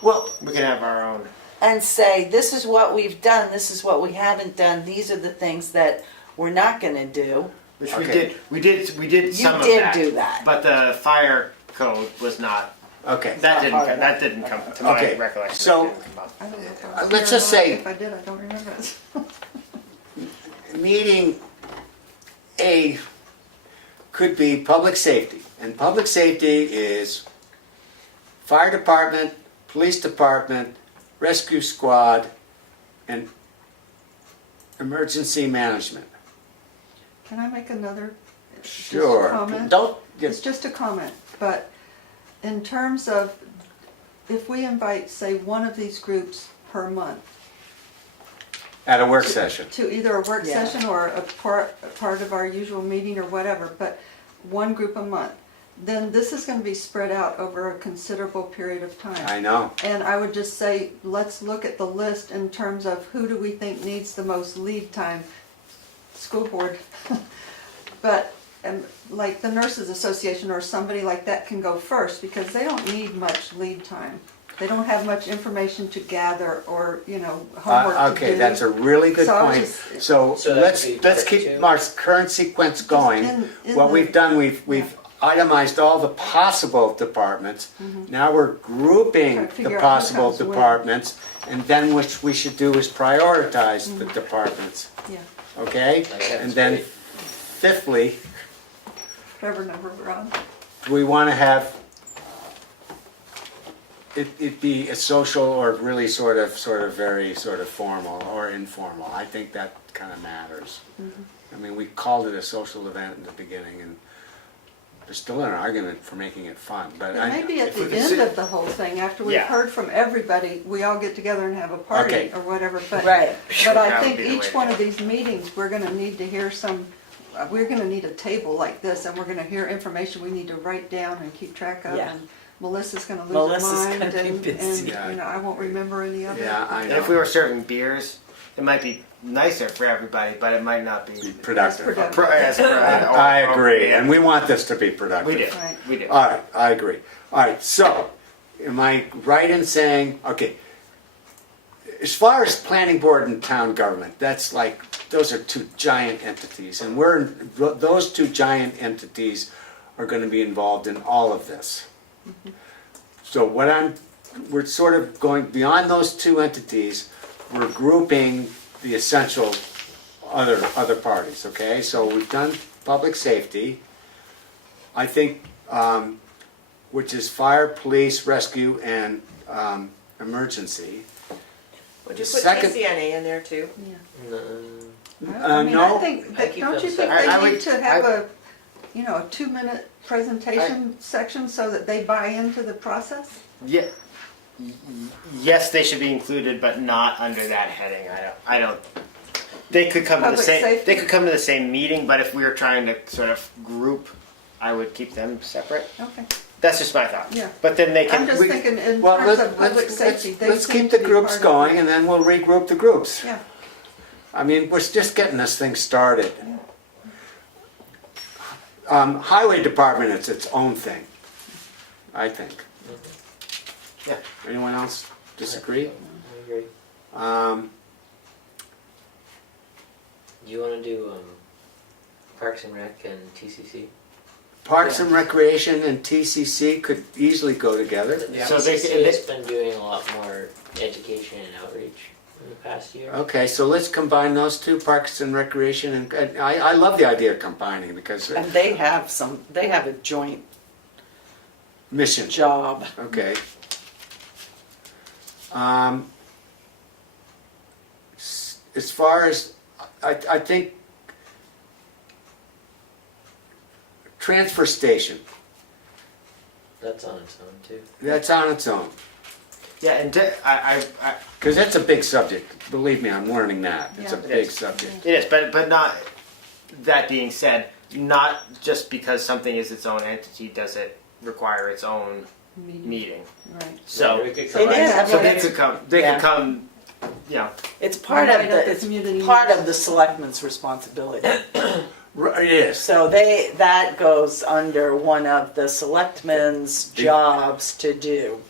Well, We can have our own. and say, this is what we've done, this is what we haven't done, these are the things that we're not gonna do. Which Okay. we did some of did that. do that. But the fire code was not. okay. That part of that didn't come to my Okay, recollection. so- That didn't come up. I don't know if I was Let's here or just not. say- If I did, I don't remember it. Meeting A could be public safety, and public safety is fire department, police department, rescue squad, and emergency management. Can I make another just Sure. comment? Don't, It's just a comment, but in terms of, if we invite, say, one of these groups per month at a work session. to either a work Yeah. session or a part of our usual meeting or whatever, but one group a month, then this is gonna be spread out over a considerable period of time. I know. And I would just say, let's look at the list in terms of who do we think needs the most lead time? School board. But, like the nurses association or somebody like that can go first, because they don't need much lead time. They don't have much information to gather or, homework to do. Okay, that's a really good So I was point. just- So So that let's, could be let's part keep two. our current sequence going. in What the- we've done, we've itemized all the possible departments. Now we're grouping Trying to the figure out who possible comes when. departments, and then what we should do is prioritize the departments, Yeah, okay? That's And then great. whatever fifthly, number we're on. we want to have it be a social or really sort of very sort of formal or informal. I think that kind of matters. I mean, we called it a social event in the beginning, and there's still an argument for making it fun, but It may be at if we the could end sit- of the whole thing, after we've Yeah. heard from everybody, we all get together and have a party Okay. or whatever, but. Right. But I That would think be the way each to one go. of these meetings, we're gonna need to hear we're gonna need a table like this, and we're gonna hear information we need to write down and keep track of, Yeah. and Melissa's gonna lose Melissa's her mind, gonna be and, busy. and, I won't remember any of it. yeah, I And know. if we were serving beers, it might be nicer for everybody, but it might not be. Productive. Productive. I agree, and we want this to be productive. We do. Right. We do. All right, I agree. All right, so, am I right in saying, okay, as far as planning board and town government, that's like, those are two giant entities, and those two giant entities are gonna be involved in all of this. So we're sort of going beyond those two entities, we're grouping the essential other parties, okay? So we've done public safety, I think, which is fire, police, rescue, and emergency. Would you The put second- TCNA in there too? No. I mean, no. I think, I keep don't them you think separate. they I need would- to have a 2-minute presentation section so that they buy into the process? Yeah. Yes, they should be included, but not under that heading. I don't. They could come to the Public same. safety? They could come to the same meeting, but if we were trying to sort of group, I would keep them separate. Okay, That's just my thought. Yeah. But then they can. I'm just thinking in Well, terms of public let's safety, they let's seem keep to the be groups part of going, it. and then we'll regroup the groups. Yeah, I mean, we're just getting this thing started. Highway department, it's its own thing, I think. Yeah. Anyone else disagree? I agree. Um, Do you want to do Parks and Rec and TCC? Parks and Recreation and TCC could easily go together. The So TCC has been doing a lot more education and outreach in the past year. Okay, so let's combine those two, Parks and Recreation, and I love the idea of combining because And they have a joint mission. job. Okay. As far as, I think, transfer station, That's on its own too. that's on its own. Yeah, and I Because that's a big subject. Believe me, I'm learning that. It's a Yeah. big subject. it is, but not. That being said, not just because something is its own entity does it require its own meeting. Right. So, we could So combine yeah, it. so they could come. They Yeah. could come. You know, It's part of Right at the it's community part meetings. of the selectmen's responsibility. It is. So that goes under one of the selectmen's jobs to do.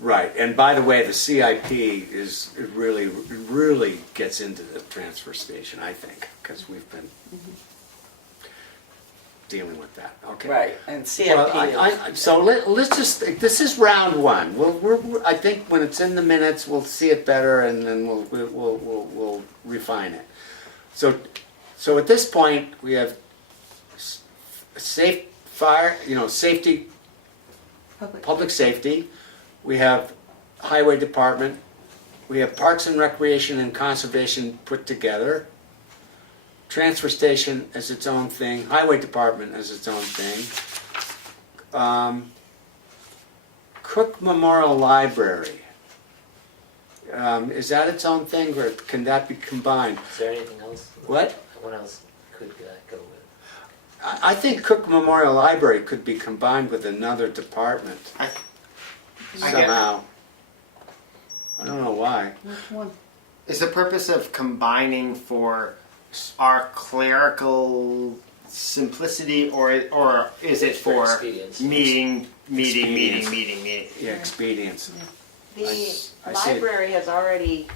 Right, and by the way, the CIP is, it really gets into the transfer station, I think, because we've been dealing with that, okay. Right, and CIP Well, so let's just, this is round one. I think when it's in the minutes, we'll see it better and then we'll refine it. So at this point, we have safe fire, safety, public safety, we have highway department, we have parks and recreation and conservation put together, transfer station as its own thing, highway department as its own thing, Cook Memorial Library, is that its own thing or can that be combined? Is there anything else? What? What else could that go with? I think Cook Memorial Library could be combined with another department I get- somehow. I don't know why. Which one? is the purpose of combining for our clerical simplicity, or is it for expedience. meeting? Yeah, expedience. The I see it. library has already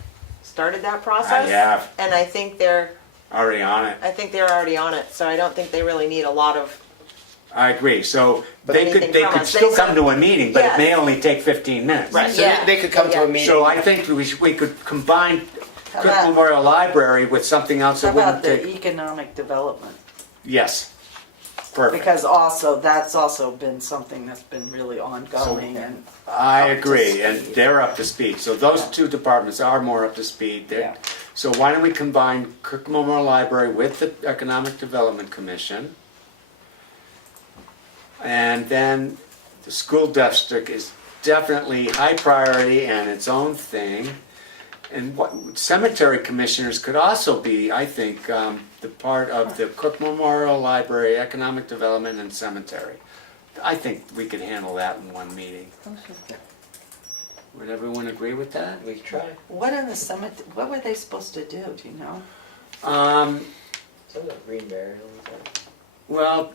started that I process. have, And I think they're already on it. already on it, so I don't think they really need a lot of, I agree, so But they anything could from us, still they come said- to a meeting, but it Yes. may only take 15 minutes. Right. So Yeah. they could come to a Yeah. meeting. So I think we could combine How Cook about- Memorial Library with something else How that about wouldn't the take. economic development? Yes, perfect. Because that's also been something that's been really ongoing and. I up to agree, and speed. they're up to speed. So those Yeah. two departments are more up to speed. They're- Yeah. So why don't we combine Cook Memorial Library with the Economic Development Commission? And then the school district is definitely high priority and its own thing. And what cemetery commissioners could also be, I think, the part of the Cook Memorial Library, Economic Development, and Cemetery. I think we could handle that in one meeting. Would everyone agree with that? We could try. What in the what were they supposed to do, do you know? Some of the green burials. Well,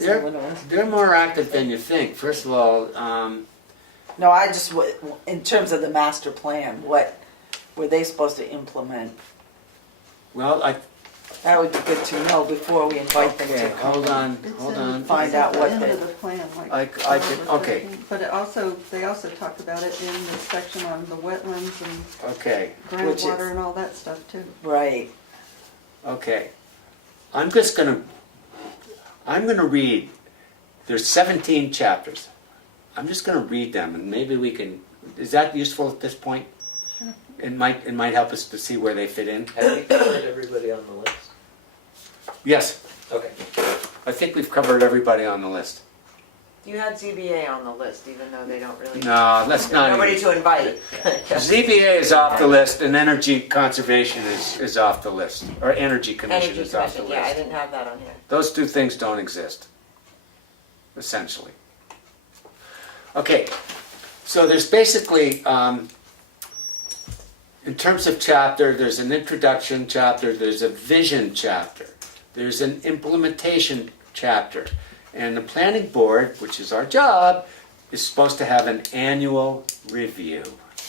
Some of those. they're more active than you think. First of all, No, I just, in terms of the master plan, what were they supposed to implement? well, That would be good to know before we invite them okay, to come. hold on, It's hold in- on. Find it's at out the what end they- of the plan, like. I could, okay, But they also talk about it in the section on the wetlands and okay, Which is- groundwater and all that stuff too. Right. okay. I'm gonna read, there's 17 chapters. I'm just gonna read them and maybe we can, is that useful at this point? It might help us to see where they fit in. Have we covered everybody on the list? Yes, Okay. I think we've covered everybody on the list. you had ZBA on the list, even though they don't really, No, let's not. nobody even- to invite. ZBA is off the list and energy conservation is off the list, or energy commission Energy is off the Commission, yeah, I list. didn't have that on here. Those two things don't exist, essentially. Okay, so there's basically, in terms of chapter, there's an introduction chapter, there's a vision chapter, there's an implementation chapter, and the planning board, which is our job, is supposed to have an annual review.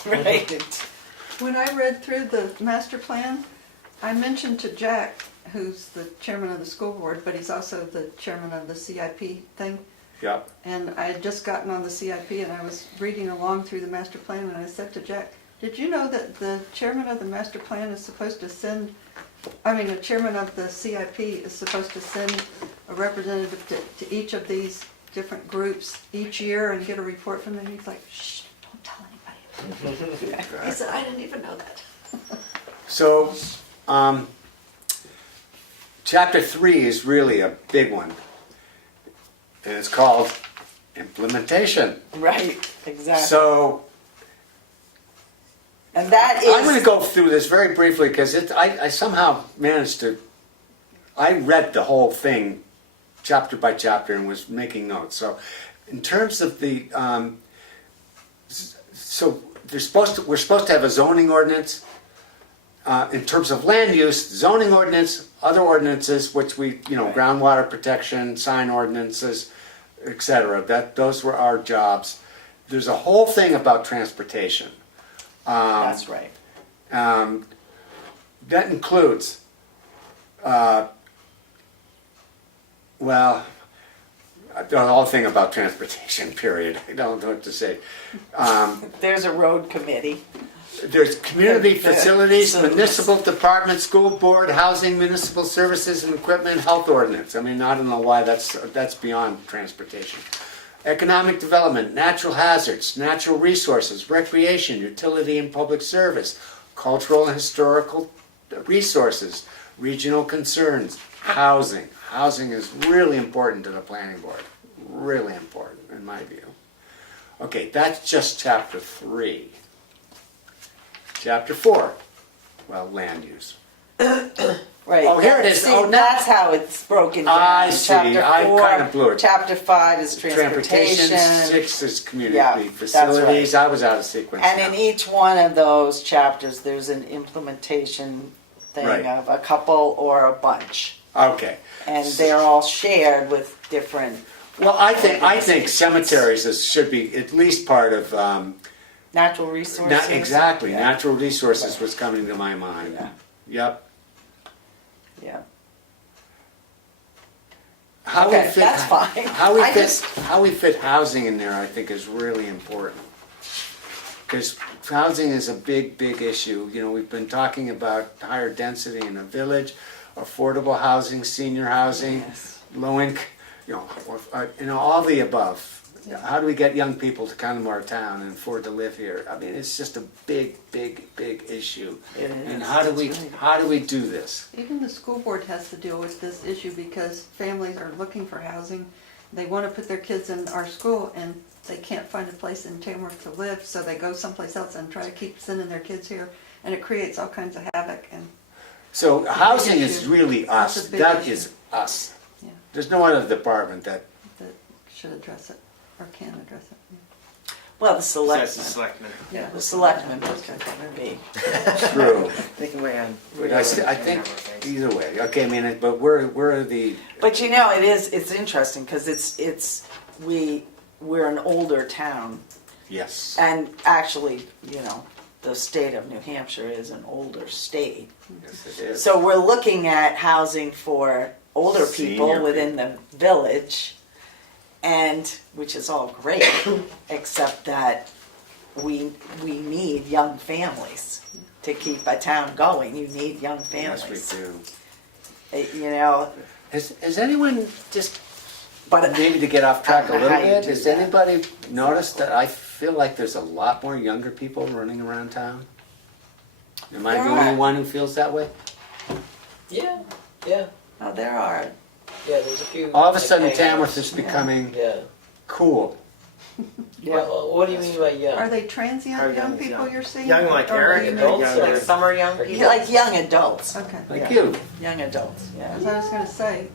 Right. When I read through the master plan, I mentioned to Jack who's the chairman of the school board, but he's also the chairman of the CIP thing. Yep. And I had just gotten on the CIP and I was reading along through the master plan and I said to Jack, did you know that the chairman of the master plan is supposed to send, the chairman of the CIP is supposed to send a representative to each of these different groups each year and get a report from them? He's like, shh, don't tell anybody. He said, I didn't even know that. So, chapter 3 is really a big one. And it's called implementation. Right, exactly. So, And that is. I'm going to go through this very briefly because I somehow managed to. I read the whole thing chapter by chapter and was making notes. So, in terms of the. So, we're supposed to have a zoning ordinance. In terms of land use, zoning ordinance, other ordinances, which we, Right. groundwater protection, sign ordinances, etc. Those were our jobs. There's a whole thing about transportation. That's right. That includes, the whole thing about transportation, period. I don't know what to say. There's a road committee. There's community Yeah. facilities, So- municipal department, school board, housing, municipal services and equipment, health ordinance. I mean, I don't know why that's beyond transportation. Economic development, natural hazards, natural resources, recreation, utility and public service, cultural and historical resources, regional concerns, housing. Housing is really important to the planning board. Really important, in my view. Okay, that's just chapter 3. Chapter 4, land use. Right. Oh, here it is. See, Oh, now- that's how it's broken down. I see. Chapter I 4, kinda blew it. Chapter 5 is transportation. 6 is community Yeah, that's facilities. I was out of sequence. And now. in each one of those chapters, there's an implementation thing Right. of a couple or a bunch. Okay. And they're all shared with different Well, I think cemeteries should be at least part of. natural resources. Exactly. Yeah. Natural resources was coming to my mind. Yeah. Yep. Yeah. How Okay, we fit, that's fine. How we fit housing in there, I think, is really important. Because housing is a big, big issue. We've been talking about higher density in a village, affordable housing, senior housing, Yes. low income, all the above. How do we get young people to come to our town and afford to live here? I mean, it's just a big, big, big issue. It And is. how do It's really- how do we do this? Even the school board has to deal with this issue because families are looking for housing. They want to put their kids in our school and they can't find a place in Tamworth to live, so they go someplace else and try to keep sending their kids here. And it creates all kinds of havoc and, So housing is issue. really That's us. a big That issue. is us. yeah, There's no other department that. should address it or can address it. Well, the Says the selectmen. selectmen. Yeah, the selectmen would be. True. They can weigh on. But I think either way. Okay, I mean, but we're the. But it's interesting because we're an older town, Yes. and actually, the state of New Hampshire is an older state. Yes, it is. So we're looking at housing for older people Senior within the village, and which is all great, except that we need young families to keep a town going. You need young Yes, families. we do. Has anyone just But maybe to get off track a I don't know little how you bit? do Has that. anybody noticed that I feel like there's a lot more younger people running around town? Am I There the are. only one who feels that way? Yeah. oh, there are. Yeah, there's a few. All of a sudden, hangouts. Tamworth is becoming Yeah. cool. Well, what do you mean by young? Are they transient Are young young, people young. you're seeing? Young like Or Eric are and they young adults, like- or- Like summer young people. Like young adults. Okay. Like Yeah. you. Young adults, yeah. As I was gonna say,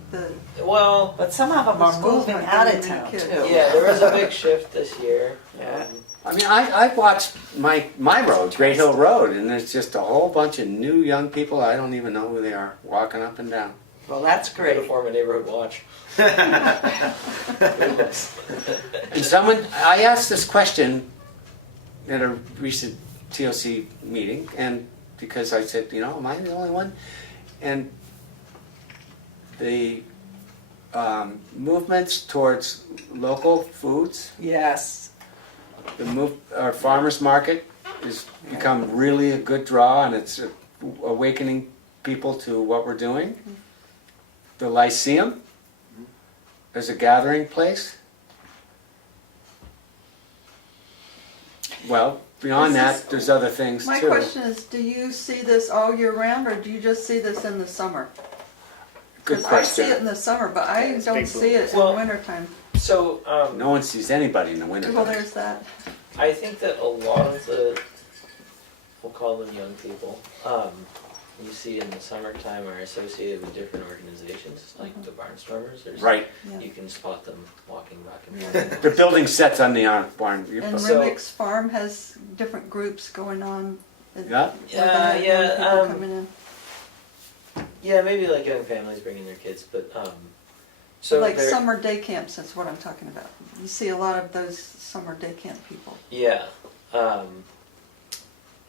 Well, But some of them The are schools moving might out be of many town kids. too. yeah, there was a big shift this year. Yeah. I mean, I watched my road, Great Hill Road, and there's just a whole bunch of new young people. I don't even know who they are, walking up and down. Well, that's Great. To great. form a neighborhood watch. And I asked this question at a recent TOC meeting, and because I said, am I the only one? And the movements towards local foods, Yes. our farmers market has become really a good draw, and it's awakening people to what we're doing. The Lyceum is a gathering place. Well, beyond that, there's other things My too. question is, do you see this all year round, or do you just see this in the summer? Good 'Cause I see it question. in the summer, but I it's don't big see it in Well- wintertime. So, No one sees anybody in the winter. Well, there's that. I think that a lot of the, we'll call them young people, you see in the summertime are associated with different organizations, like the Barnstormers. Right. Yeah. You can spot them walking back and Yeah. forth. The building sets on the barn. And So- Remick's Farm has different groups going on. Yeah. Yeah, People coming in. Yeah, maybe like young families bringing their kids, but so Like there- summer day camps, that's what I'm talking about. You see a lot of those summer day camp people. Yeah.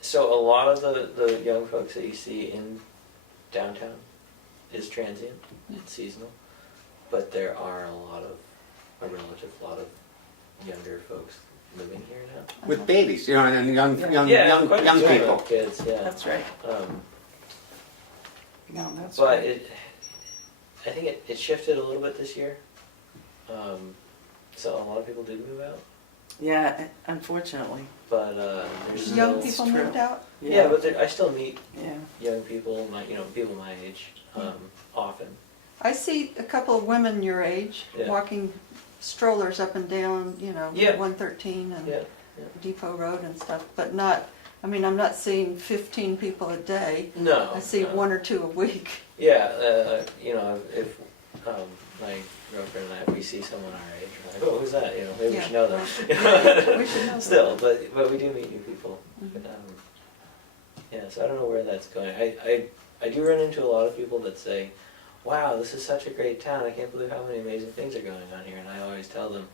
So a lot of the young folks that you see in downtown is transient, it's seasonal, but there are a relative lot of younger folks living here now. With babies, and young quite a young few people. kids, yeah. That's right. No, that's But right. I think it shifted a little bit this year. So a lot of people did move out, Yeah, unfortunately. but there's Young still, people moved out? yeah, but I still meet Yeah. young people, people my age, often. I see a couple of women your age Yeah. walking strollers up and down, Yeah. 113 and Yeah. Depot Road and stuff, but not, I'm not seeing 15 people a day. No. I see no. one or two a week. Yeah, if my girlfriend and I, if we see someone our age, we're like, oh, who's that? Maybe we Yeah, should know them. well, we should know them. Still, but we do meet new people. Yeah, so I don't know where that's going. I do run into a lot of people that say, wow, this is such a great town. I can't believe how many amazing things are going on here. And I always tell them,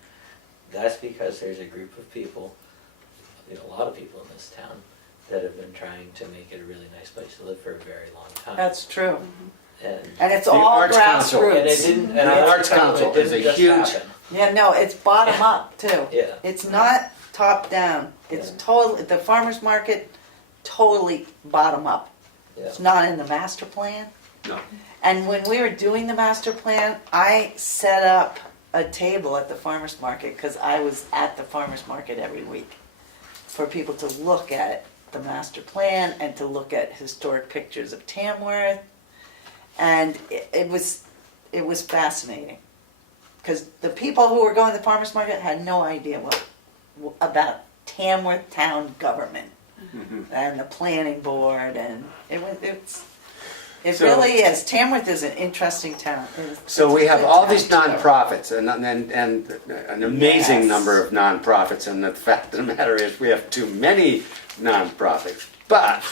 that's because there's a group of people, a lot of people in this town, that have been trying to make it a really nice place to live for a very long time. That's true. And And it's The all Arts Council. it grassroots. didn't. And The I Arts Council is a just huge- happen. Yeah, no, it's bottom up too. Yeah. It's not top down. It's Yeah. totally, the farmer's market, totally bottom up. Yeah. It's not in the master plan. No. And when we were doing the master plan, I set up a table at the farmer's market because I was at the farmer's market every week for people to look at the master plan and to look at historic pictures of Tamworth. And it was fascinating because the people who were going to the farmer's market had no idea about Tamworth town government and the planning board, and it So- really is. Tamworth is an interesting town. So we It's a have good all town these to go. nonprofits and an amazing Yes. number of nonprofits, and the fact of the matter is we have too many nonprofits. But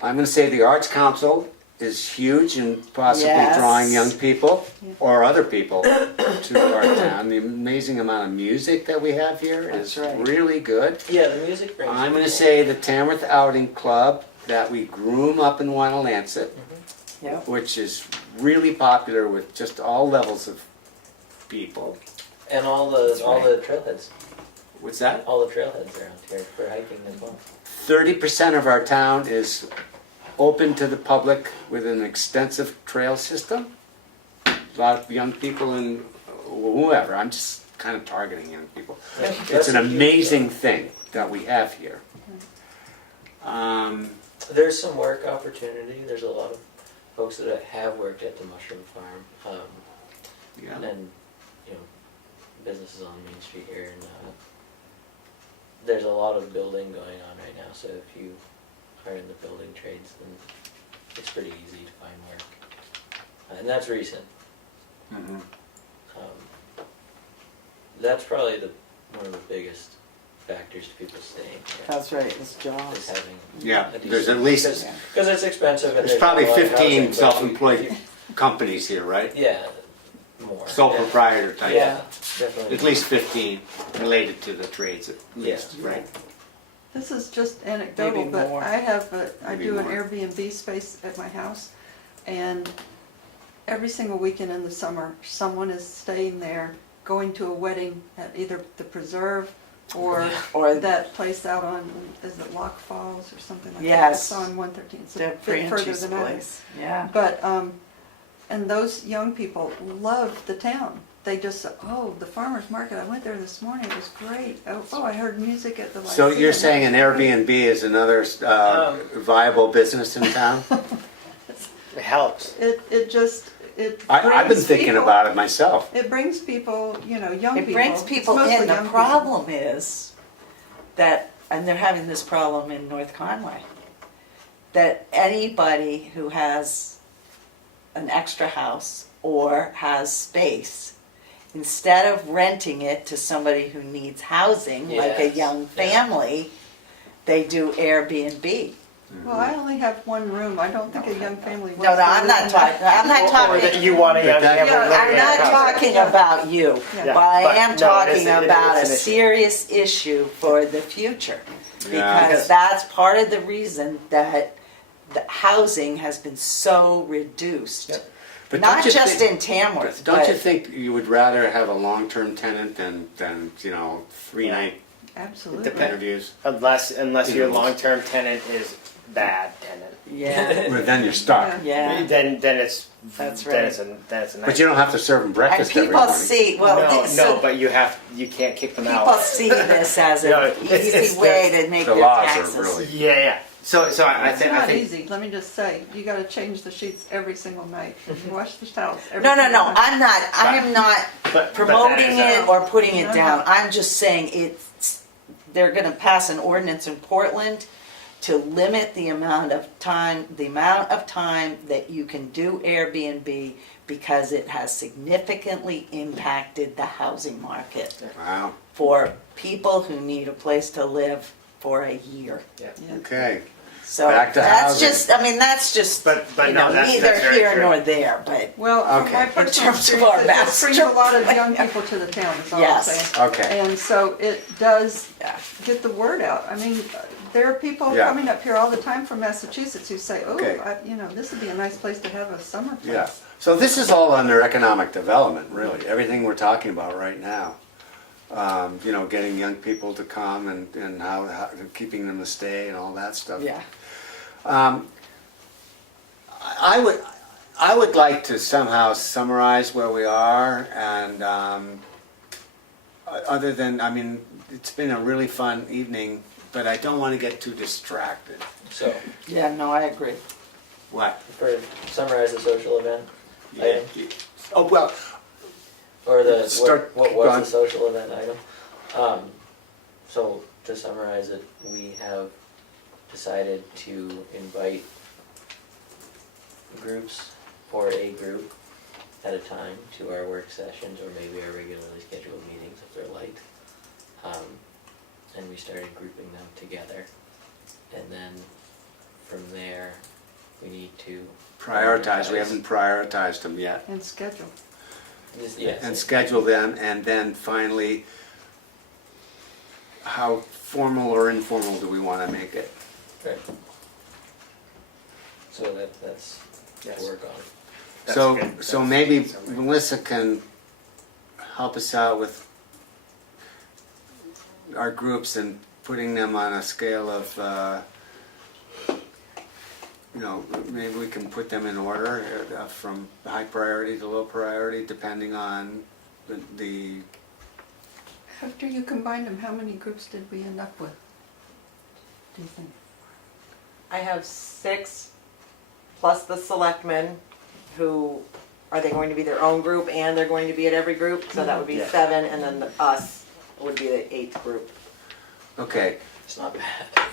I'm going to say the Arts Council is huge in possibly Yes. drawing young people or other people to our town. The amazing amount of music that we have here is That's right. really good. Yeah, the music brings. I'm going to people. say the Tamworth Outing Club that we groom up in Wanalancet, Yep. which is really popular with just all levels of people. And all the trailheads, What's that? all the trailheads around here for hiking as well. 30% of our town is open to the public with an extensive trail system. A lot of young people and whoever. I'm just kind of targeting young people. It's an amazing thing that we have here. There's some work opportunity. There's a lot of folks that have worked at the mushroom farm, Yeah. and businesses on Main Street here, and there's a lot of building going on right now. So if you are in the building trades, then it's pretty easy to find work, and that's recent. Mhm. That's probably one of the biggest factors to people staying here. That's right. It's Is jobs. having Yeah, a there's decent- at least- because it's expensive. And There's probably a lot of 15 housing, but self-employed companies here, right? Yeah, more. Sole proprietor type. Yeah, definitely. At least 15 related to the trades at least, Yeah. right? This is just anecdotal, Maybe but more. I do Maybe an more. Airbnb space at my house, and every single weekend in the summer, someone is staying there, going to a wedding at either the Preserve or that place out on, is it Lock Falls or something like that? Yes. It's on 113, it's a Deb bit further Franchi's than I live. place. Yeah. But, and those young people love the town. They just say, oh, the farmer's market, I went there this morning, it was great. Oh, I heard music at the So Lyceum. you're saying an Airbnb is another viable business in town? It helps. It just, it I've been brings thinking people- about it myself. It brings people, young people. It brings It's people mostly in. The young people. problem is that, and they're having this problem in North Conway, that anybody who has an extra house or has space, instead of renting it to somebody who needs housing, like a Yes. young family, they do Airbnb. Well, I only have one room. I don't think a young family wants No, to I'm live not in talking, that. I'm not Or talking. that you want a young That- family Yeah, living I'm in not your house. talking about you, Yeah. but I But am no, it talking is- it is about an a issue. serious issue for the future. Yeah. Because that's part of the reason that the housing has been so reduced. Yep. But Not don't you just think- in Tamworth, Don't you but think you would rather have a long-term tenant than 3-night Absolutely. interviews? Unless your Yeah. long-term tenant is bad tenant. yeah, Well, then you're stuck. yeah. Then it's That's then right. it's a nice. But you don't have to serve them And breakfast every people morning. see, well, no, so but you can't kick them people out. see this as No, an it's easy way to make the their laws are taxes. really- Yeah. So I It's think not easy. Let me just say, you got to change the sheets every single night. You wash the towels every No, single night. I am not But that promoting is it or putting it No, down. no. I'm just saying they're gonna pass an ordinance in Portland to limit the amount of time that you can do Airbnb because it has significantly impacted the housing market Wow, for people who need a place to live for a year. okay. So Back to that's housing. just, I mean, that's just, But you no, know, that's neither very here true. nor there, but Well, from Okay. my In personal terms of our experience, it brings a master lot of plan. young people to the town, is all Yes. I'm saying. Okay. And so it does yeah. get the word out. I mean, there are people Yeah. coming up here all the time from Massachusetts who say, oh, Okay. this would be a nice place to have a summer place. Yeah. So this is all under economic development, really. Everything we're talking about right now. Getting young people to come and how keeping them to stay and all that stuff. Yeah. I would like to somehow summarize where we are, and other than, I mean, it's been a really fun evening, but I don't want to get too distracted. So, Yeah, no, I agree. What? summarize the social event item, Oh, well, or the, Start- what go was on. the social event item? So, to summarize it, we have decided to invite groups or a group at a time to our work sessions or maybe our regularly scheduled meetings if they're light. And we started grouping them together. And then from there, we need to prioritize. We haven't prioritized them yet. And schedule. Yes. And schedule them, and then finally, how formal or informal do we want to make it? Right. So that's Yes. to work on. That's So, good. so That's maybe good summary. Melissa can help us out with our groups and putting them on a scale of, maybe we can put them in order from high priority to low priority, depending on the After you combined them, how many groups did we end up with? Do you think? I have 6 plus the selectmen who, are they going to be their own group and they're going to be at every group? So that would be Yeah. 7, and then us would be the 8th group. okay. It's not bad.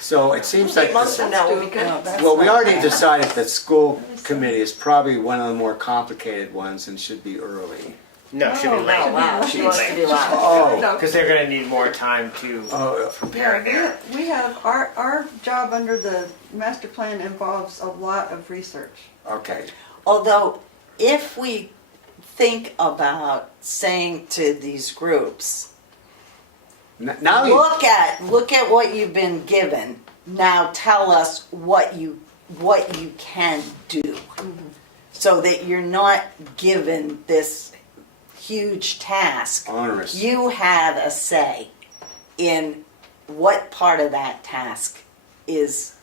So it seems like 8 months from now would be good. No, that's well, we not already bad. decided that school committee is probably one of the more complicated ones and should be early. No, it should be Oh, late. Oh, wow, Should she be wants to late. be loud. Oh. No. Because they're going to need more time to prepare Yeah, there. we have, our job under the master plan involves a lot of research. Okay. Although, if we think about saying to these groups, Now you, look at what you've been given, now tell us what you can do. so that you're not given this huge task. Onerous. You have a say in what part of that task is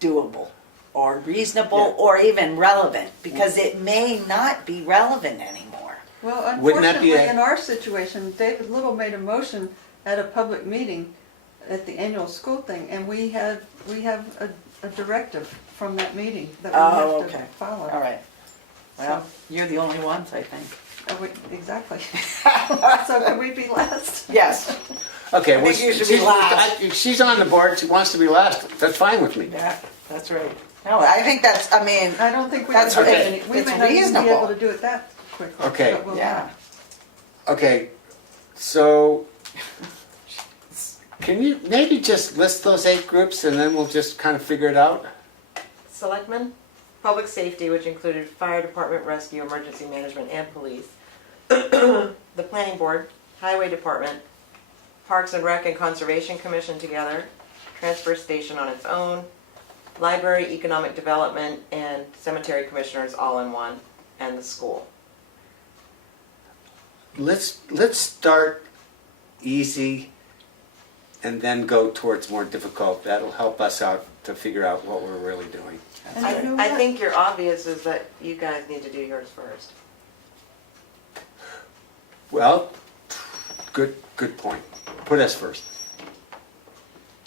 doable or reasonable Yeah. or even relevant, because it may not be relevant anymore. Well, Wouldn't that be unfortunately, a- in our situation, David Little made a motion at a public meeting at the annual school thing, and we have a directive from that meeting that we Oh, have to okay. follow. All right. Well, you're the only ones, I think. Exactly. So can we be last? Yes. Okay, I well, think you should be last. she's on the board, she wants to be last, that's fine with me. Yeah, that's right. No, I think that's, I mean, I don't think we That's can, right. we It's may not even be reasonable. able to do it that quickly. Okay. but we'll yeah. Okay, so can you maybe just list those 8 groups and then we'll just kind of figure it out? Selectmen, public safety, which included fire department, rescue, emergency management, and police. The planning board, highway department, parks and rec and conservation commission together, transfer station on its own, library, economic development, and cemetery commissioners all in one, and the school. Let's start easy and then go towards more difficult. That'll help us out to figure out what we're really doing. And you know I what? think your obvious is that you guys need to do yours first. Well, good point. Put us first.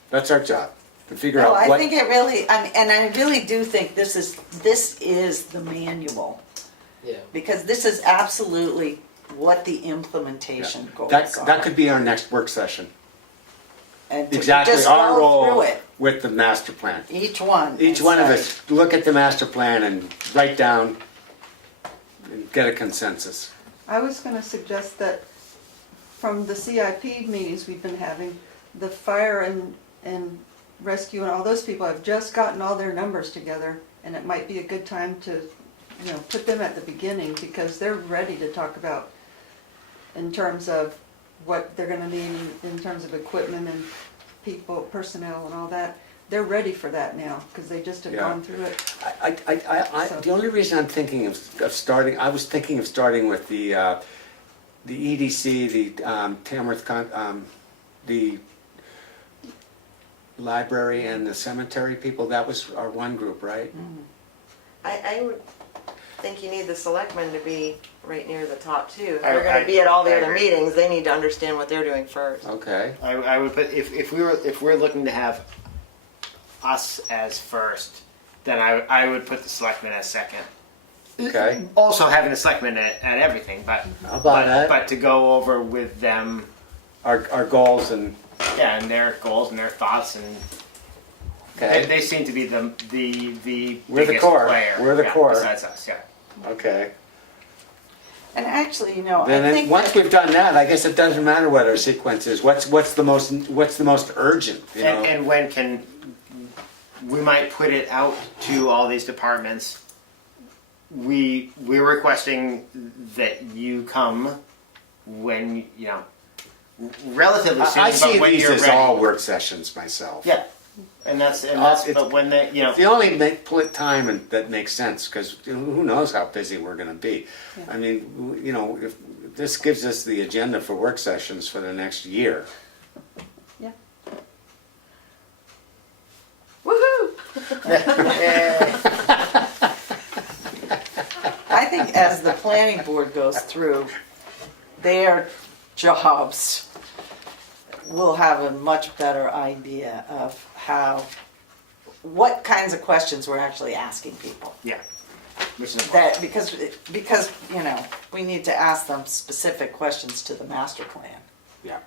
That's our job, to figure No, out I what. think it really, and I really do think this is the manual, Yeah. because this is absolutely what the implementation goals are. That could be our next work session. And to Exactly just our go role through it, with the master plan. each one. Each and one of say, us look at the master plan and write down and get a consensus. I was gonna suggest that from the CIP meetings we've been having, the fire and rescue and all those people have just gotten all their numbers together, and it might be a good time to, put them at the beginning, because they're ready to talk about in terms of what they're gonna need in terms of equipment and people, personnel and all that. They're ready for that now, because they just have Yeah. gone through it. The only reason I'm thinking of starting, I was thinking of starting with the EDC, the Tamworth, the library and the cemetery people. That was our one group, right? I would think you need the selectmen to be right near the top too. If I- they're gonna I- be at all the I other agree. meetings, they need to understand what they're doing first. Okay. I would put if we're looking to have us as first, then I would put the selectmen as second. Okay. Also having the selectmen at everything, but How about that? but to go over with them, Our goals and yeah, and their goals and their thoughts, and okay. they seem to be the We're the biggest core. player. We're the yeah, core. Besides us, yeah. Okay. And actually, I Then think once we've done that, I guess it doesn't matter what our sequence is. What's the most urgent? You know? And when can we might put it out to all these departments? We're requesting that you come when relatively soon, I but see when these you're as ready. all work sessions myself. Yeah, and that's it's- but when they The only split time that makes sense, because who knows how busy we're going to be. I mean, if this gives us the agenda for work sessions for the next year. Yeah. Woohoo! I think as the planning board goes through their jobs, we'll have a much better idea of what kinds of questions we're actually asking people. yeah, which is important. That because we need to ask them specific questions to the master plan. Yeah.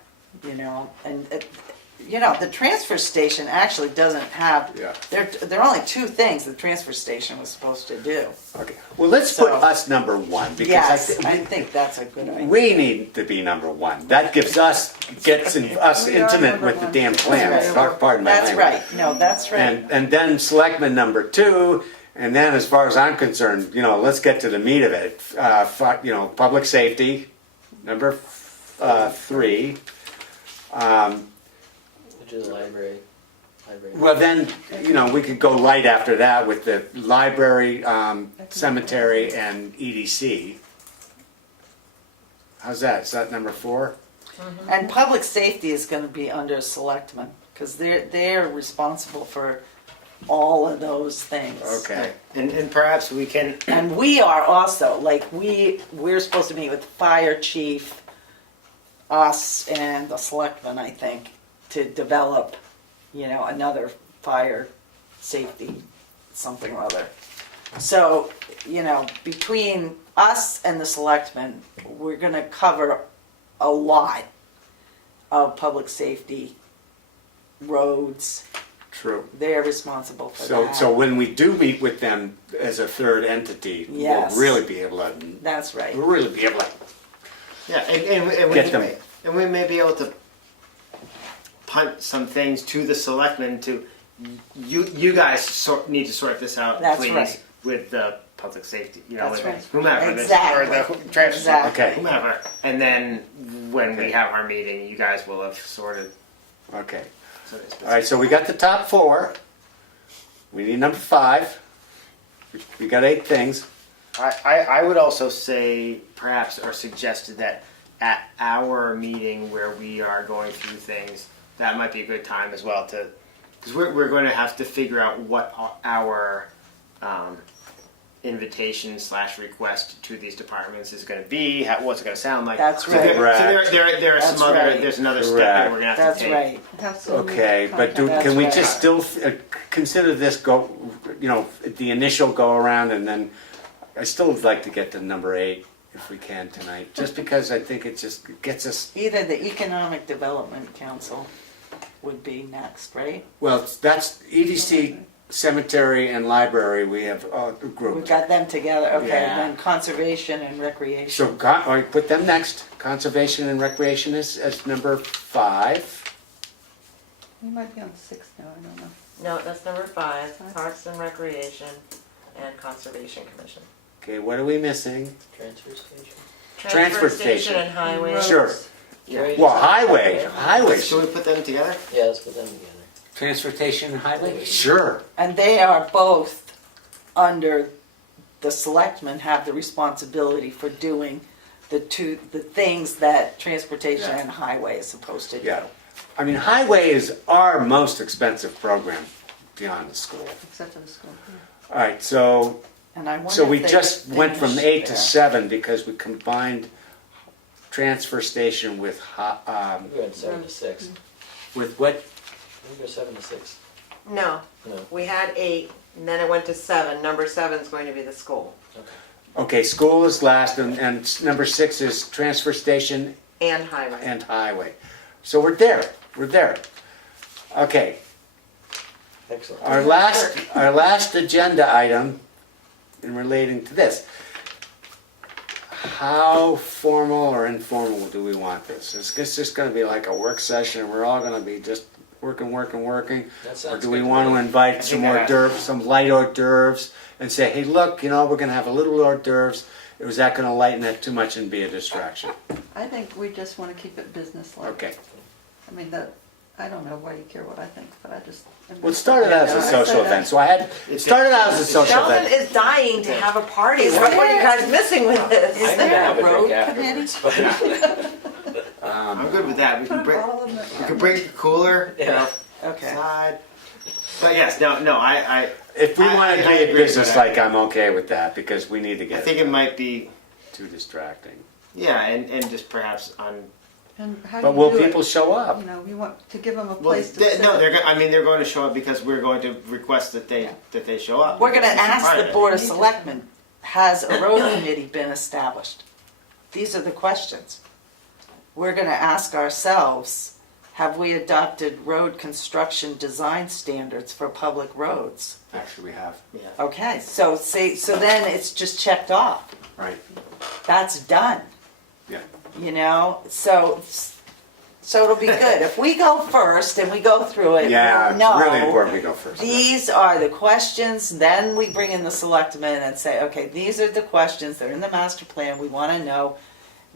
And the transfer station actually doesn't have. Yeah. There are only 2 things the transfer station was supposed to do. Okay. Well, let's put So- us number 1 because Yes, I think that's a good idea. we need to be number 1. That gets us We are intimate number with the one. damn plan. That's right. Pardon my That's language. right. No, that's right. And then selectman number 2, and then as far as I'm concerned, let's get to the meat of it. Public safety, number 3. Which is the library. library. Well, then, we could go right after that with the library, cemetery, and EDC. How's that? Is that number 4? And public safety is gonna be under selectmen, because they're responsible for all of those things. Okay. And perhaps we can, And we are also, like, we're supposed to meet with the fire chief, us and the selectmen, I think, to develop, another fire safety, something or other. So, between us and the selectmen, we're gonna cover a lot of public safety, roads. True. They're responsible for that. So when we do meet with them as a third entity, Yes. we'll really be able to, That's right. yeah, and Get them. we may be able to punt some things to the selectmen to, you guys need to sort this out, That's please, right. with the public safety, That's with right. whomever, Exactly. or the transit, Exactly. Okay. whomever. And then when we Okay. have our meeting, you guys will have sorted. Okay. So it's All right, so we got the top 4. We need number 5. We got 8 things. I would also say, perhaps, or suggested that at our meeting where we are going through things, that might be a good time as well to, because we're going to have to figure out what our invitation / request to these departments is going to be, what's it going to sound like. That's So right. there are That's some other, right. there's another step Correct. that we're going to have That's to take. right. Have some Okay, but contact. can we That's just still consider this the initial go around, and then I still would like to get to number 8 if we can tonight, just because I think it just gets us. Either the Economic Development Council would be next, right? Well, that's EDC, cemetery, and library. We have We've grouped. got them together, okay, Yeah. and then conservation and recreation. So all right, put them next. Conservation and recreation is as number 5. You might be on 6 now, I don't know. No, that's number 5, Parks and Recreation and Conservation Commission. Okay, what are we missing? Transfer station. Transfer station. and highway. Sure. Carry Well, this- highway. Should we put them together? Yeah, let's put them together. Transportation and highway? Sure. And they are both under, the selectmen have the responsibility for doing the things that transportation and highway is supposed to do. Yeah. I mean, highway is our most expensive program beyond the school. Except for the school. Yeah. All right, so And I wonder so we if they just went from finished 8 to there. 7 because we combined transfer station with We're going 7 to 6. with what? We go 7 to 6. No, No. we had 8, and then it went to 7. Number 7 is going to be the school Okay, school is last, and number 6 is transfer station and highway. and highway. So we're there. We're there. Okay. Excellent. Our last agenda item in relating to this. How formal or informal do we want this? Is this just going to be like a work session and we're all going to be just working? That Or sounds do we good to want to me. invite some hors d'oeuvres, some light hors d'oeuvres, and say, hey, look, we're going to have a little hors d'oeuvres. Is that going to lighten it too much and be a distraction? I think we just want to keep it business-like. Okay. I mean, I don't know why you care what I think, but I just. Well, it started out as a Yeah, I social said event, so I had, it started out as a social Sheldon event. is dying to have a party. Is What are you there- guys missing with this? Is I'm there gonna have a a road drink committee? afterwards, but I'm good with that. We can bring, All of them, we can bring the cooler, Yeah. Okay. outside. But yes, no, I If we want to I be agree, business but like, I'm okay with that, because we need to get think it it might be, too distracting. yeah, and just perhaps on. And how do But you will do it? people show up? You know, we want to give them a Well, place to sit. no, they're going to show up because we're going to request that they show up. We're gonna This is ask part the of it. Board of Selectmen, has a road committee been established? These are the questions. We're gonna ask ourselves, have we adopted road construction design standards for public roads? Actually, we have, Yeah. Okay, so then it's just checked off. right, That's done, yeah. so it'll be good. If we go first and we go through it, Yeah, we'll it's really know important we go first. these are the questions, then we bring in the selectmen and say, okay, these are the questions, they're in the master plan, we want to know,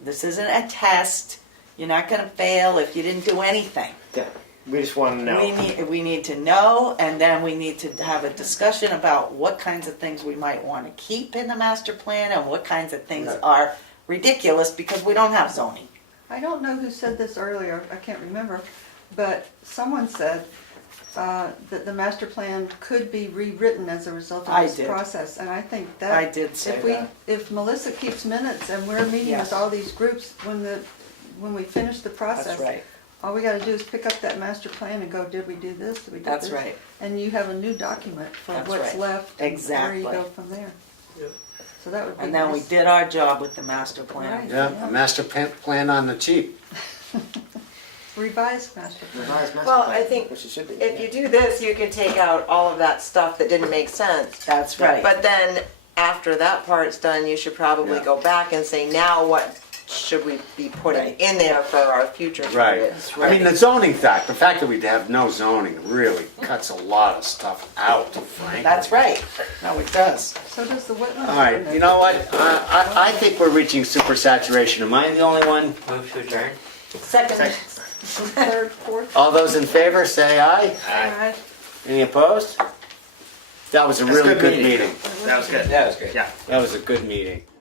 this isn't a test, you're not going to fail if you didn't do anything. Yeah. We just want to know. We need to know, and then we need to have a discussion about what kinds of things we might want to keep in the master plan and what kinds of things are ridiculous because we don't have zoning. I don't know who said this earlier, I can't remember, but someone said that the master plan could be rewritten as a result I of this did. process, and I think that. I did say that. If Melissa keeps minutes and we're meeting Yes. with all these groups, when we finish the process. That's right. All we gotta do is pick up that master plan and go, did we do this, did we do this? That's right. And you have a new document for That's what's right. left. And Exactly. where you go from there. Yep. So that would be And then we nice. did our job with the master plan. Right. Yeah, a master plan on the cheap. Revised master plan. Well, I think Which it should be. if you do this, you can take out all of that stuff that didn't make sense. That's right. But then, after that part's done, you should probably Yeah. go back and say, now what should we be putting Right. in there for our future Right. targets? I mean, the zoning fact, the fact that we have no zoning really cuts a lot of stuff out, frankly. That's right. No, it does. So does the wetlands. All right, ordinance. you know what? I think we're reaching super saturation. Am I the only one? Move to adjourn? Second. Third, fourth. All those in favor, say aye. Aye. Any opposed? That was a That's really good good meeting. meeting. That was good. That was great. Yeah. That was a good meeting.